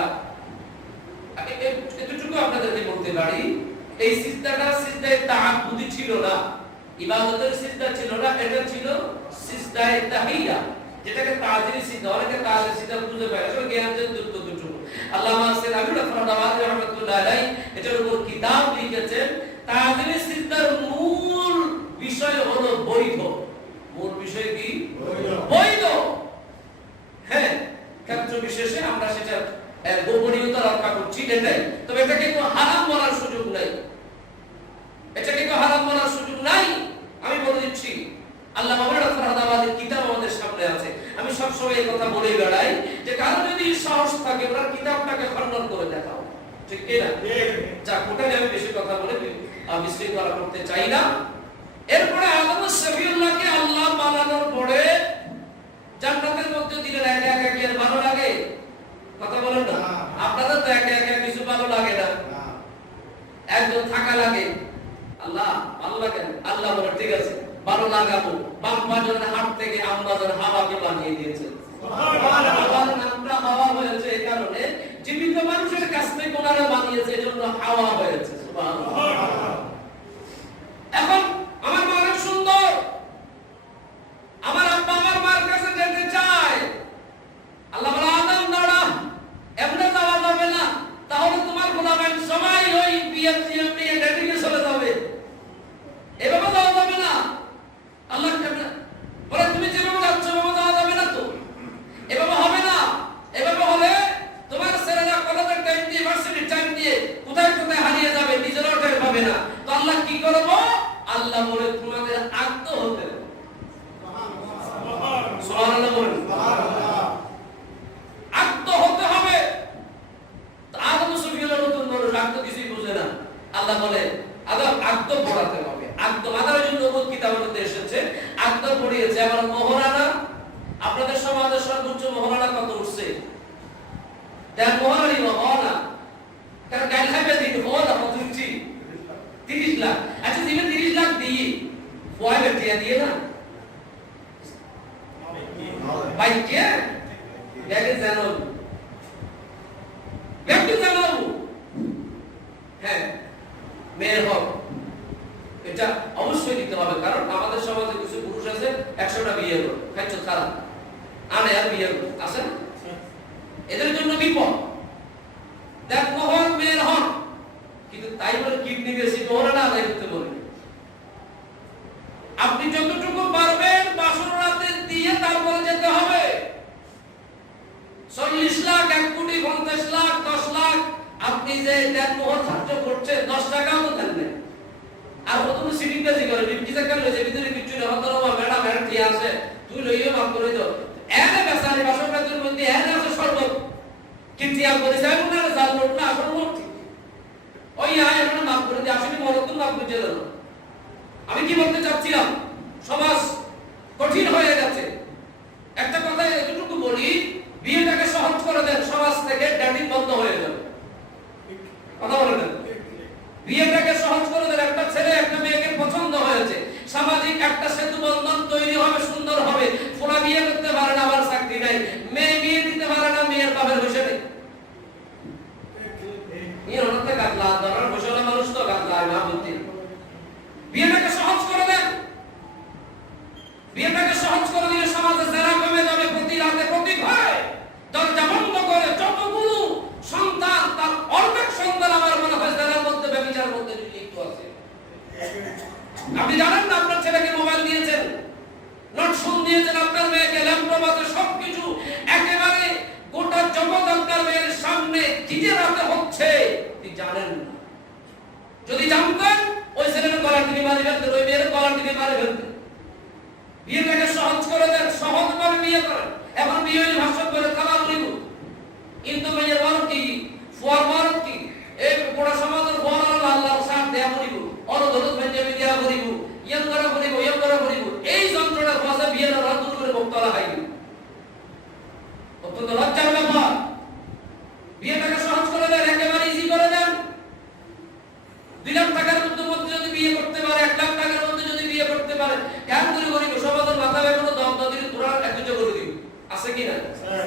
এতটুকু আপনাদেরকে বলতে পারি, এই সিজদাটা সিজদায়ে তাআব্বুদি ছিল না, ইবাদতের সিজদা ছিল না, এটা ছিল সিজদায়ে তাহিয়া। যেটাকে তাজিরি সিদ্ধা, অনেকে তাজিরি সিদ্ধা বুঝে পায় আসলে জ্ঞানের দুটো। আল্লামা সাইয়্যিদ আবুল ফরদাওয়াত রাহমাতুল্লাহ আলাইহি এটার উপর কিতাব লিখেছেন। তাজিরি সিদ্ধার মূল বিষয় হলো বৈধ। মূল বিষয় কি? বৈধ। হ্যাঁ, ক্ষেত্র বিশেষে আমরা সেটা গোপনীয়তা রক্ষা করছি এটাই। তবে এটাকে কোনো হারাম বলার সুযোগ নাই, এটাকে কোনো হারাম বলার সুযোগ নাই। আমি বলে দিচ্ছি, আল্লামা আবুল ফরদাওয়াতের কিতাব আমাদের সামনে আছে। আমি সবসময় এই কথা বলেই বেড়াই যে কারো যদি সাহস থাকে ওনার কিতাবটাকে খণ্ডন করে দেখাও, ঠিক কি না? যা কোটা আমি বেশি কথা বলে বিশৃঙ্খলা করতে চাই না। এরপরে আদম শফিউল্লাহকে আল্লাহ বানানোর পরে জান্নাতের মধ্যে দিলেন একা একা। কি আর ভালো লাগে? কথা বলেন না, আপনাদের তো একা একা কিছু ভালো লাগে না, একদম থাকা লাগে। আল্লাহ ভালো লাগে না, আল্লাহ বলে ঠিক আছে ভালো লাগাবো। বাম্মাজনের হাত থেকে আম্মাজন হাওয়াকে বানিয়ে দিয়েছেন। সুবহানাল্লাহ। নামটা হাওয়া হয়েছে এই কারণে জীবিত মানুষের কাছ থেকে ওনারা বানিয়েছে, এজন্য হাওয়া হয়েছে। সুবহানাল্লাহ। এখন আমার মা অনেক সুন্দর, আমার আব্বা আমার মার কাছে যেতে চায়। আল্লাহ বলে আদম দাঁড়া, এমনি যাওয়া যাবে না, তাহলে তোমার গোলামের সবাই ওই বিএফসিএম নিয়ে ডেটিকে চলে যাবে, এভাবে যাওয়া যাবে না। আল্লাহ বলে তুমি যেভাবে যাচ্ছ এভাবে যাওয়া যাবে না, তো এভাবে হবে না। এভাবে হলে তোমার ছেলেরা কলেজের টাইম দিয়ে ইউনিভার্সিটির টাইম দিয়ে কোথায় কোথায় হারিয়ে যাবে, নিজেরাও টাইম পাবে না। তো আল্লাহ কি করবো? আল্লাহ বলে তোমাদের আত্ম হতে হবে। সুবহানাল্লাহ বলেন। আত্ম হতে হবে। আদম শফিউল্লাহ নতুন মানুষ, আত্ম কিছুই বুঝে না। আল্লাহ বলে আদম আত্ম পড়াতে হবে। আত্ম মাদারের জন্য নবুত কিতাবের মধ্যে এসেছে, আত্ম পড়িয়েছে। আবার মহারানা, আপনাদের সমাজের সর্বোচ্চ মহারানা কত উঠছে? তার মহারানি মহারানা তার গাইল হাইবে দিন মহারানা কত উঠছি? 30 লাখ। আচ্ছা দিনে 30 লাখ দিই ফয়বে দিয়ে না ভাই কে ব্যাগে জানো ব্যাগে জানো। হ্যাঁ, মেয়ের হক এটা অবশ্যই দিতে হবে, কারণ আমাদের সমাজে কিছু পুরুষ আছে 100টা বিয়ে করো, খাইছো খারাপ আনে আর বিয়ে করো আছে না, এদের জন্য বিপদ। দেখ মোহন মেয়ের হক, কিন্তু তাই বলে কিডনি বেশি মোহরানা আদায় করতে বলবে। আপনি যতটুকু পারবেন বাসর রাতে দিয়ে তারপরে যেতে হবে। 40 লাখ 1 কোটি 50 লাখ 10 লাখ আপনি যে দেন মোহর খরচ করছেন 10 টাকাও তো দেন না। আর প্রথম সিটিং কাজই করে বিপকিসা কালে যে ভিতরে কিছু না হতো না, ম্যাডাম এর কি আছে তুই লইও মাফ করে দাও। এনে বেচারি বাসর রাতের মধ্যে এনে আছে শরবত কিনতে আম করে যায় না, জাল নোট না আসল নোট ওই আয় আমরা মাফ করে দিই, আসলে মরদ তো মাফ করে দেন। আমি কি বলতে চাচ্ছিলাম, সমাজ কঠিন হয়ে গেছে। একটা কথা এতটুকু বলি, বিয়েটাকে সহজ করে দেন, সমাজ থেকে ডেটিং বন্ধ হয়ে যাবে। কথা বলেন না, বিয়েটাকে সহজ করে দেন। একটা ছেলে একটা মেয়েকে পছন্দ হয়েছে, সামাজিক একটা সেতু বন্ধন তৈরি হবে, সুন্দর হবে। ফোলা বিয়ে করতে পারে না, আবার চাকরি নাই। মেয়ে বিয়ে দিতে পারে না, মেয়ের বাপের বসে নেই। অনেকটা গাছলা ধরার বসে মানুষ তো গাছলা না বুদ্ধি। বিয়েটাকে সহজ করে দেন। বিয়েটাকে সহজ করে দিলে সমাজে যারা কমে যাবে, প্রতি রাতে প্রতি ঘরে দরজা বন্ধ করে যতগুলো সন্তান, তার অর্ধেক সন্তান আমার মনে হয় যারার মধ্যে ব্যভিচার মধ্যে লিপ্ত আছে। আপনি জানেন না, আপনার ছেলেকে মোবাইল দিয়েছেন, নোটফোন দিয়েছেন, আপনার মেয়েকে ল্যাপটপ আছে, সবকিছু একেবারে গোটা জগৎ আপনার মেয়ের সামনে জিজে রাতে হচ্ছে, আপনি জানেন না। যদি জানতেন ওই ছেলের গলা টিপে মারি ফেলতেন, ওই মেয়ের গলা টিপে মারি ফেলতেন। বিয়েটাকে সহজ করে দেন, সহজভাবে বিয়ে করেন। এখন বিয়ে ভাষণ করে তালা বলিব, কিন্তু মেয়ের বরফ কি ফুয়ার বরফ কি এই গোটা সমাজের বড় আল্লাহর সাথ দেয়া বলিব, অনধরত ভেঞ্জামি দেয়া বলিব, ইয়ং করা বলিব। এই যন্ত্রণার ভাষা বিয়ের রাত দূর করে বক্তলা খাইব, অত্যন্ত লজ্জার ব্যাপার। বিয়েটাকে সহজ করে দেন, একেবারে ইজি করে দেন। 2 লাখ টাকার মধ্যে যদি বিয়ে করতে পারে, 1 লাখ টাকার মধ্যে যদি বিয়ে করতে পারে, কেন করে গরিব সমাজের মাথা বেগুনো দম দিলে তোরা একজোটে করে দিব, আছে কি না?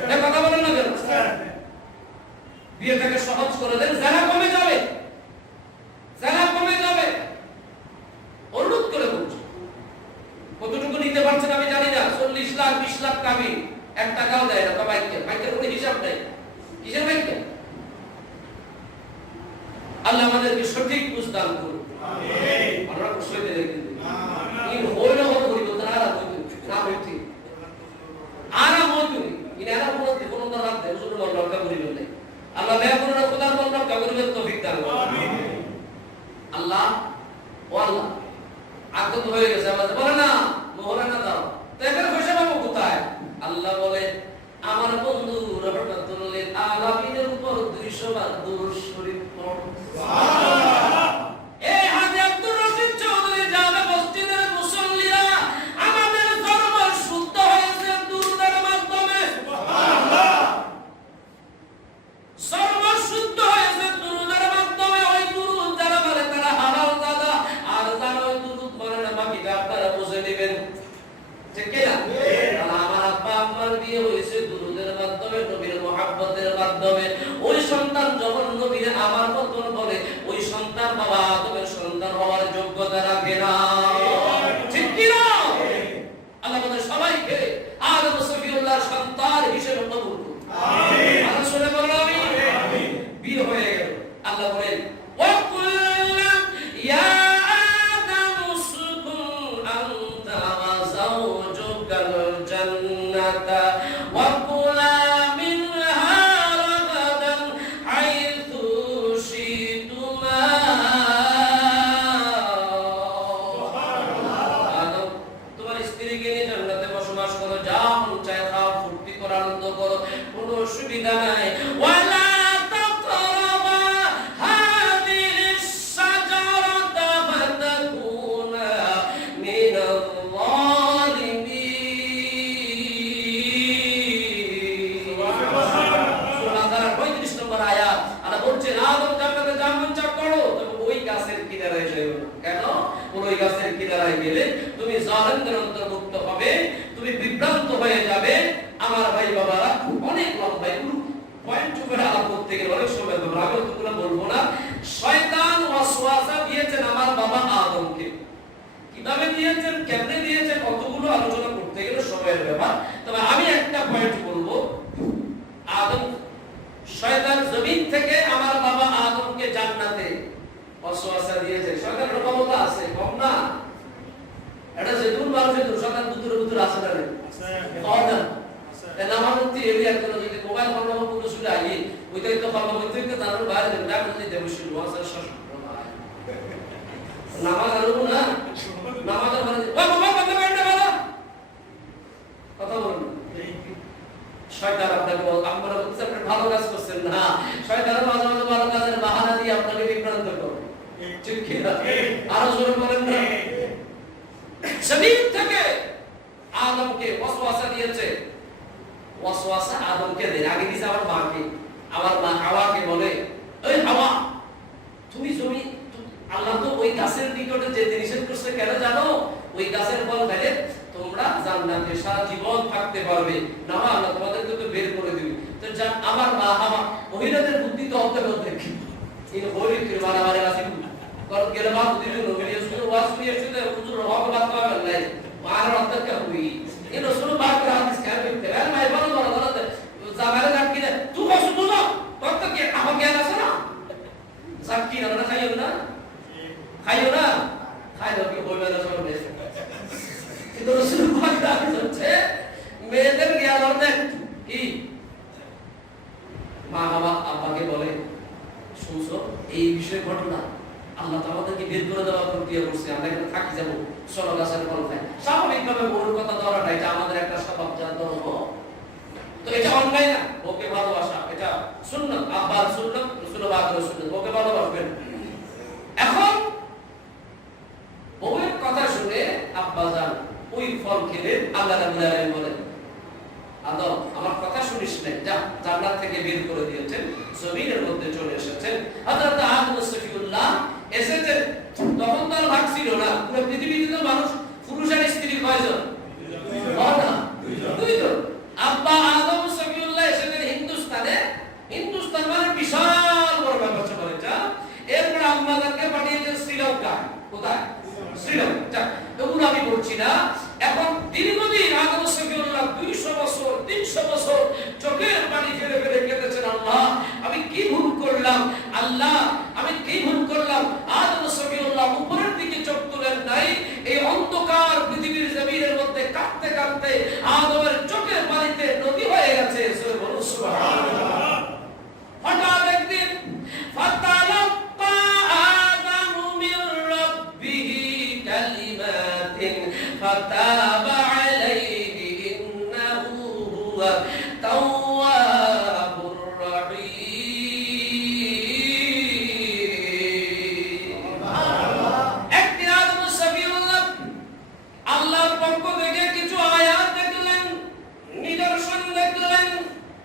এটা কথা বলেন না কেন? বিয়েটাকে সহজ করে দেন, যারা কমে যাবে, অনুরোধ করে বলছি। কতটুকু নিতে পারছেন আমি জানি না, 40 লাখ 20 লাখ কাবি 1 টাকাও দেয় না তো বাইকের কোনো হিসাব নেই কিসের বাইক আল্লাহ আমাদেরকে সঠিক বুঝ দান করুন আমিন আমরা কষ্ট দিলে কিন্তু এই হইল হলো করিব তারা না হইতে আরাম হইতে ইনারা কোনো দরকার দেয় শুধু মন রক্ষা করিবেন না আল্লাহ দয়া করে খোদার মন রক্ষা করিবেন তৌফিক দান করুন আমিন আল্লাহ ও আল্লাহ আগত হয়ে গেছে আমাদের বলে না মোহরানা দাও তো এখানে পয়সা পাবো কোথায় আল্লাহ বলে আমার বন্ধু রহমাতুল লিল আলামিনের উপর 200 বার দুরূদ শরীফ পড়ো সুবহানাল্লাহ এই হাজী আব্দুর রশিদ চৌধুরী জামে মসজিদের মুসল্লিরা আমাদের ধর্ম শুদ্ধ হয়েছে দুরূদের মাধ্যমে সুবহানাল্লাহ সর্ব শুদ্ধ হয়েছে দুরূদের মাধ্যমে ওই দুরূদ যারা বলে তারা হালাল দাদা আর যারা ওই দুরূদ মানে না বাকিটা আপনারা বুঝে নেবেন ঠিক কি না আমার আব্বা আম্মার বিয়ে হয়েছে দুরূদের মাধ্যমে নবীর মুহাব্বতের মাধ্যমে ওই সন্তান যখন নবীর আমার মতন বলে ওই সন্তান বাবা আদমের সন্তান হওয়ার যোগ্যতা রাখে না ঠিক কি না আল্লাহ আমাদের সবাইকে আদম সফিউল্লাহর সন্তান হিসেবে কবুল করুন আমিন আল্লাহ শুনে বলুন আমিন বিয়ে হয়ে গেল আল্লাহ বলেন ওয়া কুল্লা ইয়া وَكُلَا مِنْهَا رَغَدًا حَيْثُ شِئْتُمَا আদম তোমার স্ত্রীকে নিয়ে জান্নাতে বসবাস করো যা মন চায় খাও ফুর্তি করো আনন্দ করো কোনো অসুবিধা নাই ওয়ালা তাকরাবা হাদিহি শাজারাতা ফাতাকুনা মিনাল তুমি জালেমদের অন্তর্ভুক্ত হবে তুমি বিভ্রান্ত হয়ে যাবে আমার ভাই বাবারা অনেক লম্বা পয়েন্ট উপরে আলাপ করতে গেলে অনেক সময় হবে আমি অতগুলো বলবো না শয়তান ওয়াসওয়াসা দিয়েছেন আমার বাবা আদমকে কিভাবে দিয়েছেন কেমনে দিয়েছেন কতগুলো আলোচনা করতে গেলে সময়ের ব্যাপার তবে আমি একটা পয়েন্ট বলবো আদম শয়তান জমিন থেকে আমার বাবা আদমকে জান্নাতে ওয়াসওয়াসা দিয়েছে শয়তানের ক্ষমতা আছে কম না এটা যেতুন মানুষ শয়তান দুতুর আছে না আছে আছে এটা নামাজতি এরিয়া করে যদি মোবাইল ফোন নম্বর পুরো শুনে আই ওইটাই তো ফলো হইতে তো তার বাইরে দেন যদি দেব শুরু আছে নামাজ আরো না নামাজের মানে ও বাবা বন্ধ করে দাও কথা বলুন শয়তান আপনাকে আপনারা বলতে আপনি ভালো কাজ করছেন না শয়তান মাঝে মাঝে ভালো কাজের বাহানা দিয়ে আপনাকে বিভ্রান্ত করে ঠিক কি না আরো জোরে বলেন না জমিন থেকে আদমকে ওয়াসওয়াসা দিয়েছে ওয়াসওয়াসা আদমকে দেয় আগে দিয়েছে আমার মাকে আমার মা হাওয়াকে বলে এই হাওয়া তুমি জমি আল্লাহ তো ওই গাছের নিকটে যেতে নিষেধ করছে কেন জানো ওই গাছের ফল খেলে তোমরা জান্নাতে সারা জীবন থাকতে পারবে না আল্লাহ তোমাদেরকে তো বের করে দিবে তো আমার মা হাওয়া মহিলাদের বুদ্ধি তো অর্ধেক অর্ধেক ইন হরি কিরমানা মানে আছে কারণ গেলে মা বুদ্ধি নবীর শুরু ওয়াজ নিয়ে শুনে হুজুর হক বাত পাবেন নাই আর অর্ধেক কে হুই ইন রাসূল পাক হাদিস কে বলতে আর ভাই বলো বলো জামালে জাকি না তুই কষ্ট বুঝো কত কি আমার জ্ঞান আছে না জাকি না না খাইও না খাইলো কি বলবে না সব নেই কিন্তু রাসূল পাক হাদিস হচ্ছে মেয়েদের জ্ঞান অর্ধেক কি মা বাবা আব্বাকে বলে শুনছো এই বিষয় ঘটনা আল্লাহ তো আমাদেরকে বের করে দেওয়ার প্রক্রিয়া করছে আমরা এখানে থাকি যাবো চলো গাছের ফল খাই স্বাভাবিকভাবে বড় কথা ধরাটা এটা আমাদের একটা স্বভাব জানতে হবে তো এটা অন্যায় না ওকে ভালোবাসা এটা সুন্নাত আব্বার সুন্নাত রাসূলুল্লাহ সুন্নাত ওকে ভালোবাসবেন এখন বউয়ের কথা শুনে আব্বা জান ওই ফল খেলে আল্লাহ রাব্বুল আলামিন বলেন আদম আমার কথা শুনিস না যা জান্নাত থেকে বের করে দিয়েছেন জমিনের মধ্যে চলে এসেছেন হযরত আদম সফিউল্লাহ এসেছেন তখন তার ভাগ ছিল না পুরো পৃথিবীতে তো মানুষ পুরুষ আর স্ত্রী কয়জন দুইজন আব্বা আদম সফিউল্লাহ এসেছেন হিন্দুস্তান মানে বিশাল বড় ব্যাপার ছিল এটা এরপর আম্মাদেরকে পাঠিয়েছেন শ্রীলঙ্কা কোথায় শ্রীলঙ্কা এগুলো আমি বলছি না এখন দীর্ঘদিন আদম সফিউল্লাহ 300 বছর চোখের পানি ফেলে ফেলে কেঁদেছেন, আল্লাহ আমি কি ভুল করলাম, আল্লাহ আমি কি ভুল করলাম। আদম সফিউল্লাহ উপরের দিকে চোখ তুলেন নাই, এই অন্ধকার পৃথিবীর জমিনের মধ্যে কাঁদতে কাঁদতে আদমের চোখের পানিতে নদী হয়ে গেছে। বলুন সুবহানাল্লাহ। হঠাৎ একদিন ফাতালাক্কা আদামু মির রাব্বিহি কালিমাতিন ফাতাবা আলাইহি ইন্নাহু হুয়া তাওয়াবুর রহিম। একদিন আদম সফিউল্লাহ আল্লাহর পক্ষ থেকে কিছু আয়াত দেখলেন, নিদর্শন দেখলেন,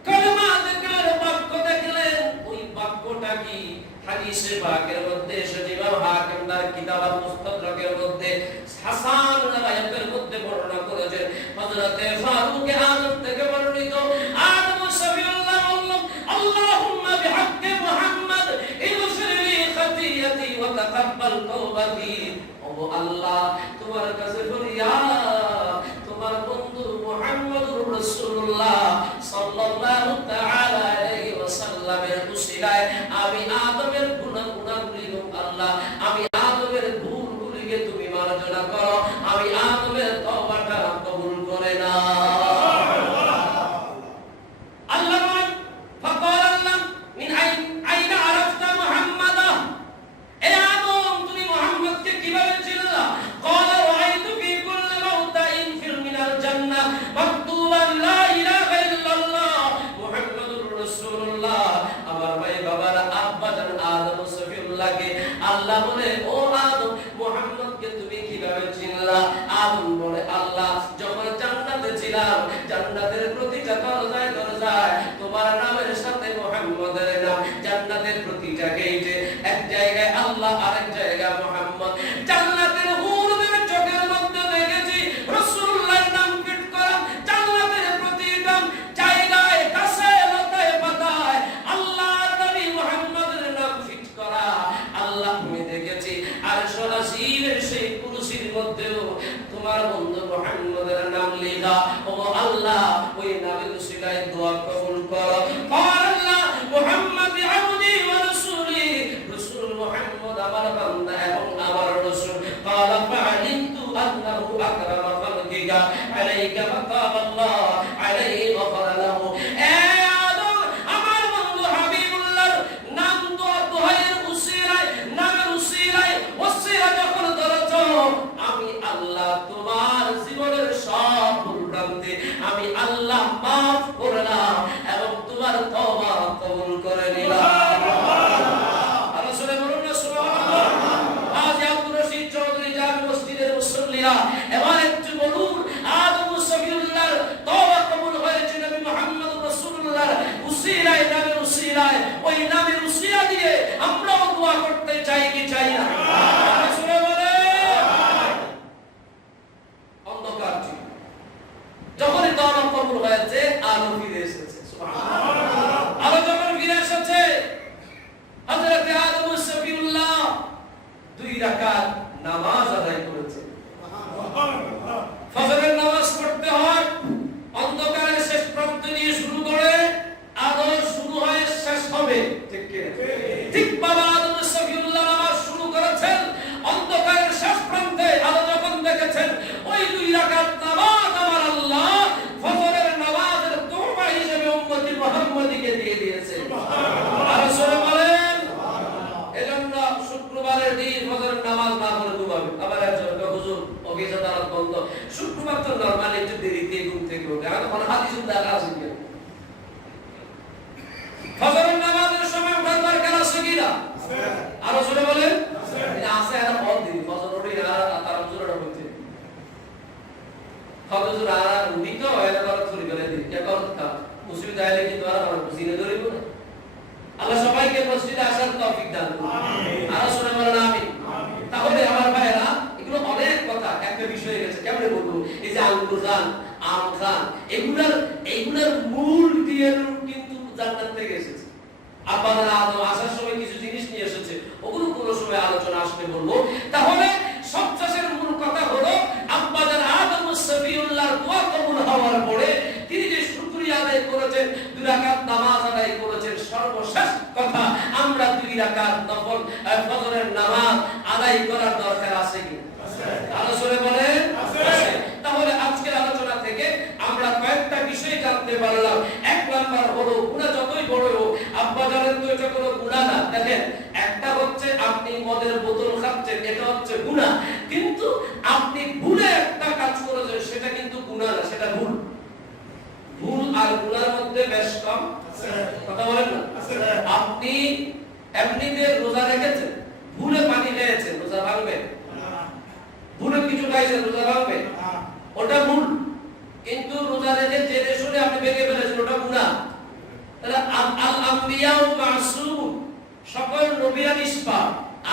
কালেমা দেখলেন, বাক্য দেখলেন। ওই বাক্যটা কি হাদিসে পাকের মধ্যে এসেছে, ইমাম হাকিম তার কিতাব আল-মুস্তাদরাকের মধ্যে হাসান রাওয়ায়াতের মধ্যে বর্ণনা করেছেন। হযরতে ফারুক আযম থেকে বর্ণিত, আদম সফিউল্লাহ বললেন, আল্লাহুম্মা বিহাক্কি মুহাম্মদ ইগফিরলি খাতিয়াতি ওয়া তাকাব্বাল তাওবাতি। ও আল্লাহ, তোমার কাছে ফরিয়াদ, তোমার বন্ধু মুহাম্মদুর রাসূলুল্লাহ সাল্লাল্লাহু তাআলা আলাইহি ওয়াসাল্লামের উসিলায় আমি আদমের গুনাহগুলি, আল্লাহ আমি আদমের ভুলগুলিকে তুমি মার্জনা করো, আমি আদমের তওবাটা কবুল করে নাও। আল্লাহ বলেন, ফাকাল আল্লাহ মিন আইনা আরাফতা মুহাম্মাদা, এ আদম তুমি মুহাম্মদকে কিভাবে চিনলা? ক্বালা রাআইতু ফি কুল্লি মাউতাইন ফিল মিনাল জান্নাহ মাকতুবান লা ইলাহা ইল্লাল্লাহ মুহাম্মাদুর রাসূলুল্লাহ। আমার ভাই বাবারা, আব্বা জান আদম সফিউল্লাহকে আল্লাহ বলে, ও আদম মুহাম্মদকে তুমি কিভাবে চিনলা? আদম বলে, আল্লাহ যখন জান্নাতে ছিলাম, জান্নাতের প্রতিটা দরজায় দরজায় তোমার নামের সাথে মুহাম্মদের নাম, জান্নাতের প্রতিটা গেটে এক জায়গায় আল্লাহ আরেক জায়গায় মুহাম্মদ। জান্নাতের হুরদের চোখের মধ্যে দেখেছি রাসূলুল্লাহর নাম ফিট করা, জান্নাতের প্রতিটা জায়গায় গাছে লতায় পাতায় আল্লাহর নবী মুহাম্মদের নাম ফিট করা আল্লাহ আমি দেখেছি। আর সরাসির সেই কুরসির মধ্যেও তোমার বন্ধু মুহাম্মদের নাম লেখা। ও আল্লাহ, ওই নামের উসিলায় দোয়া কবুল করো। আল্লাহ মুহাম্মদ আবদি ওয়া রাসূলি, রাসূল মুহাম্মদ আমার বান্দা এবং আমার রাসূল। قال فعلمت انه اكرم خلقك عليك فقال الله عليه غفر له। আমার বন্ধু হাবিবুল্লাহর নাম দোহাইয়ের উসিলায়, নামের উসিলায় ওসিলা যখন ধরেছো, আমি আল্লাহ তোমার জীবনের সব ভুলভ্রান্তি আমি আল্লাহ মাফ করলাম এবং তোমার তওবা কবুল করে নিলাম। রাসূল বলুন না সুবহানাল্লাহ। আজ আব্দুর রশিদ চৌধুরী জামি মসজিদের মুসল্লিরা এবার একটু বলুন, আদম সফিউল্লাহর তওবা কবুল হয়েছে নবী মুহাম্মদ রাসূলুল্লাহর উসিলায়, নামের উসিলায়। ওই নামের উসিলা দিয়ে আমরাও দোয়া করতে চাই কি চাই না? রাসূল বলে, অন্ধকার ছিল, যখনই তওবা কবুল হয়েছে আলো ফিরে এসেছে। সুবহানাল্লাহ। আলো যখন ফিরে এসেছে, হযরতে আদম সফিউল্লাহ 2 রাকাত নামাজ আদায় করেছে। সুবহানাল্লাহ। ফজরের নামাজ পড়তে হয় অন্ধকারের শেষ প্রান্ত দিয়ে শুরু করে আলো শুরু হয় শেষ হবে, ঠিক কি না? ঠিক বাবা আদম সফিউল্লাহ নামাজ শুরু করেছেন, অন্ধকারের শেষ প্রান্তে আলো যখন দেখেছেন, ওই 2 রাকাত নামাজ আমার আল্লাহ ফজরের নামাজের তোবা হিসেবে উম্মতি মুহাম্মদীকে দিয়ে দিয়েছে। সুবহানাল্লাহ। আর রাসূল বলেন, এজন্য শুক্রবারের দিন ফজরের নামাজ না পড়ে ঘুমাবে। আবার একজন হুজুর অফিসে দাঁড়াত বন্ধ, শুক্রবার তো নরমালি একটু দেরিতে ঘুম থেকে ওঠে, আর তখন হাদিস দেখা আছে কি ফজরের নামাজের সময় ওঠার দরকার আছে কি না? আছে। আর রাসূল বলেন, আছে। আর বল দিন ফজর উঠে আর তার হুজুররা বলতে ফজর আর উঠি তো এলা করে চুরি করে দিই, কে করতা মুসলিম আইলে কি দ্বারা আমরা বুঝিয়ে ধরিব না। আল্লাহ সবাইকে মসজিদে আসার তৌফিক দান করুন। আমিন। আর রাসূল বলেন আমিন। তাহলে আমার ভাইরা, এগুলো অনেক কথা একটা বিষয় গেছে, কেমনে বলবো? এই যে আঙ্গুর খান, আম খান, এগুলার মূল দিয়ে কিন্তু জান্নাত থেকে এসেছে। আব্বারা আদম আসার সময় কিছু জিনিস নিয়ে এসেছে, ওগুলো কোনো সময় আলোচনা আসলে বলবো। তাহলে সবশেষের মূল কথা হলো, আব্বাজান আদম সফিউল্লাহর দোয়া কবুল হওয়ার পরে তিনি যে শুকরিয়া 2 রাকাত নামাজ আদায় করেছেন, সর্বশেষ কথা আমরা 2 রাকাত নফল ফজরের নামাজ আদায় করার দরকার আছে কি? আলোচনা বলেন আছে। তাহলে আজকের আলোচনা থেকে আমরা কয়েকটা বিষয় জানতে পারলাম। এক নাম্বার হলো গুনাহ যতই বড় হোক, আব্বা জানেন তো এটা কোনো গুনাহ না। দেখেন, একটা হচ্ছে আপনি মদের বোতল খাচ্ছেন, এটা হচ্ছে গুনাহ, কিন্তু আপনি ভুলে একটা কাজ করেছেন সেটা কিন্তু গুনাহ না, সেটা ভুল। ভুল আর গুনাহর মধ্যে বেশ কম কথা বলেন না। আপনি এমনিতে রোজা রেখেছেন, ভুলে পানি খেয়েছেন, রোজা ভাঙবে? ভুলে কিছু খাইছেন, রোজা ভাঙবে? ওটা ভুল। কিন্তু রোজা রেখে জেনে শুনে আপনি ভেঙে ফেলেছেন, ওটা গুনাহ। তাহলে আল আম্বিয়াউ মাসুম, সকল নবীরা নিষ্পাপ,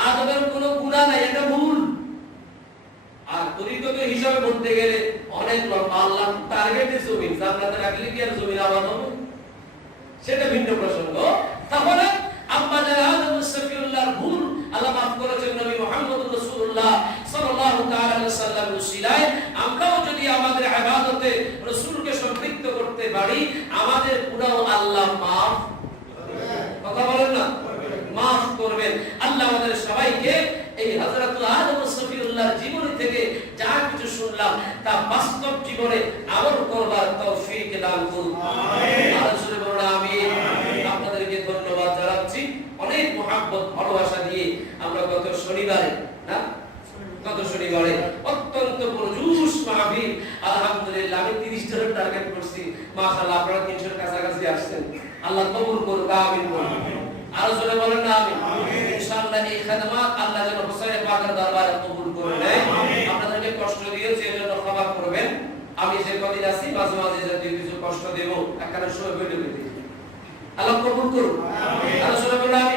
আদমের কোনো গুনাহ নাই, এটা ভুল। আর তরিকত হিসাবে বলতে গেলে অনেক লোক আল্লাহ টার্গেটে জমি জান্নাতে রাখলে কি আর জমি আবাদ হবে, সেটা ভিন্ন প্রসঙ্গ। তাহলে আম্মা আদম সফিউল্লাহর ভুল আল্লাহ মাফ করেছেন নবী মুহাম্মদুর রাসূলুল্লাহ সাল্লাল্লাহু তাআলা আলাইহি ওয়াসাল্লামের উসিলায়। আমরাও যদি আমাদের ইবাদতে রাসূলকে সম্পৃক্ত করতে পারি, আমাদের গুনাহ আল্লাহ মাফ কথা বলেন না, মাফ করবেন। আল্লাহ আমাদের সবাইকে এই হযরতুল আদম সফিউল্লাহর জীবনী থেকে যা কিছু শুনলাম তা বাস্তব জীবনে আমল করবার তৌফিক দান করুন, আমিন। আল্লাহ বলুন আমিন। আপনাদেরকে ধন্যবাদ জানাচ্ছি, অনেক মহব্বত ভালোবাসা দিয়ে আমরা গত শনিবারে অত্যন্ত প্রজুস মাহফিল, আলহামদুলিল্লাহ আমি 30 জনের টার্গেট করছি, মাশাআল্লাহ আপনারা 300 এর কাছাকাছি আসছেন। আল্লাহ কবুল করুক, আমিন বলুন। আর জোরে বলেন না আমিন। ইনশাআল্লাহ এই খেদমত আল্লাহ যেন হুসাইন পাকের দরবারে কবুল করে নেয়। আপনাদেরকে কষ্ট দিয়েছি এজন্য ক্ষমা করবেন। আমি যে কদিন আছি মাঝে মাঝে যদি কিছু কষ্ট দেব, একখানা সময় বইতে আল্লাহ কবুল করুন, আমিন। আর জোরে বলেন আমিন।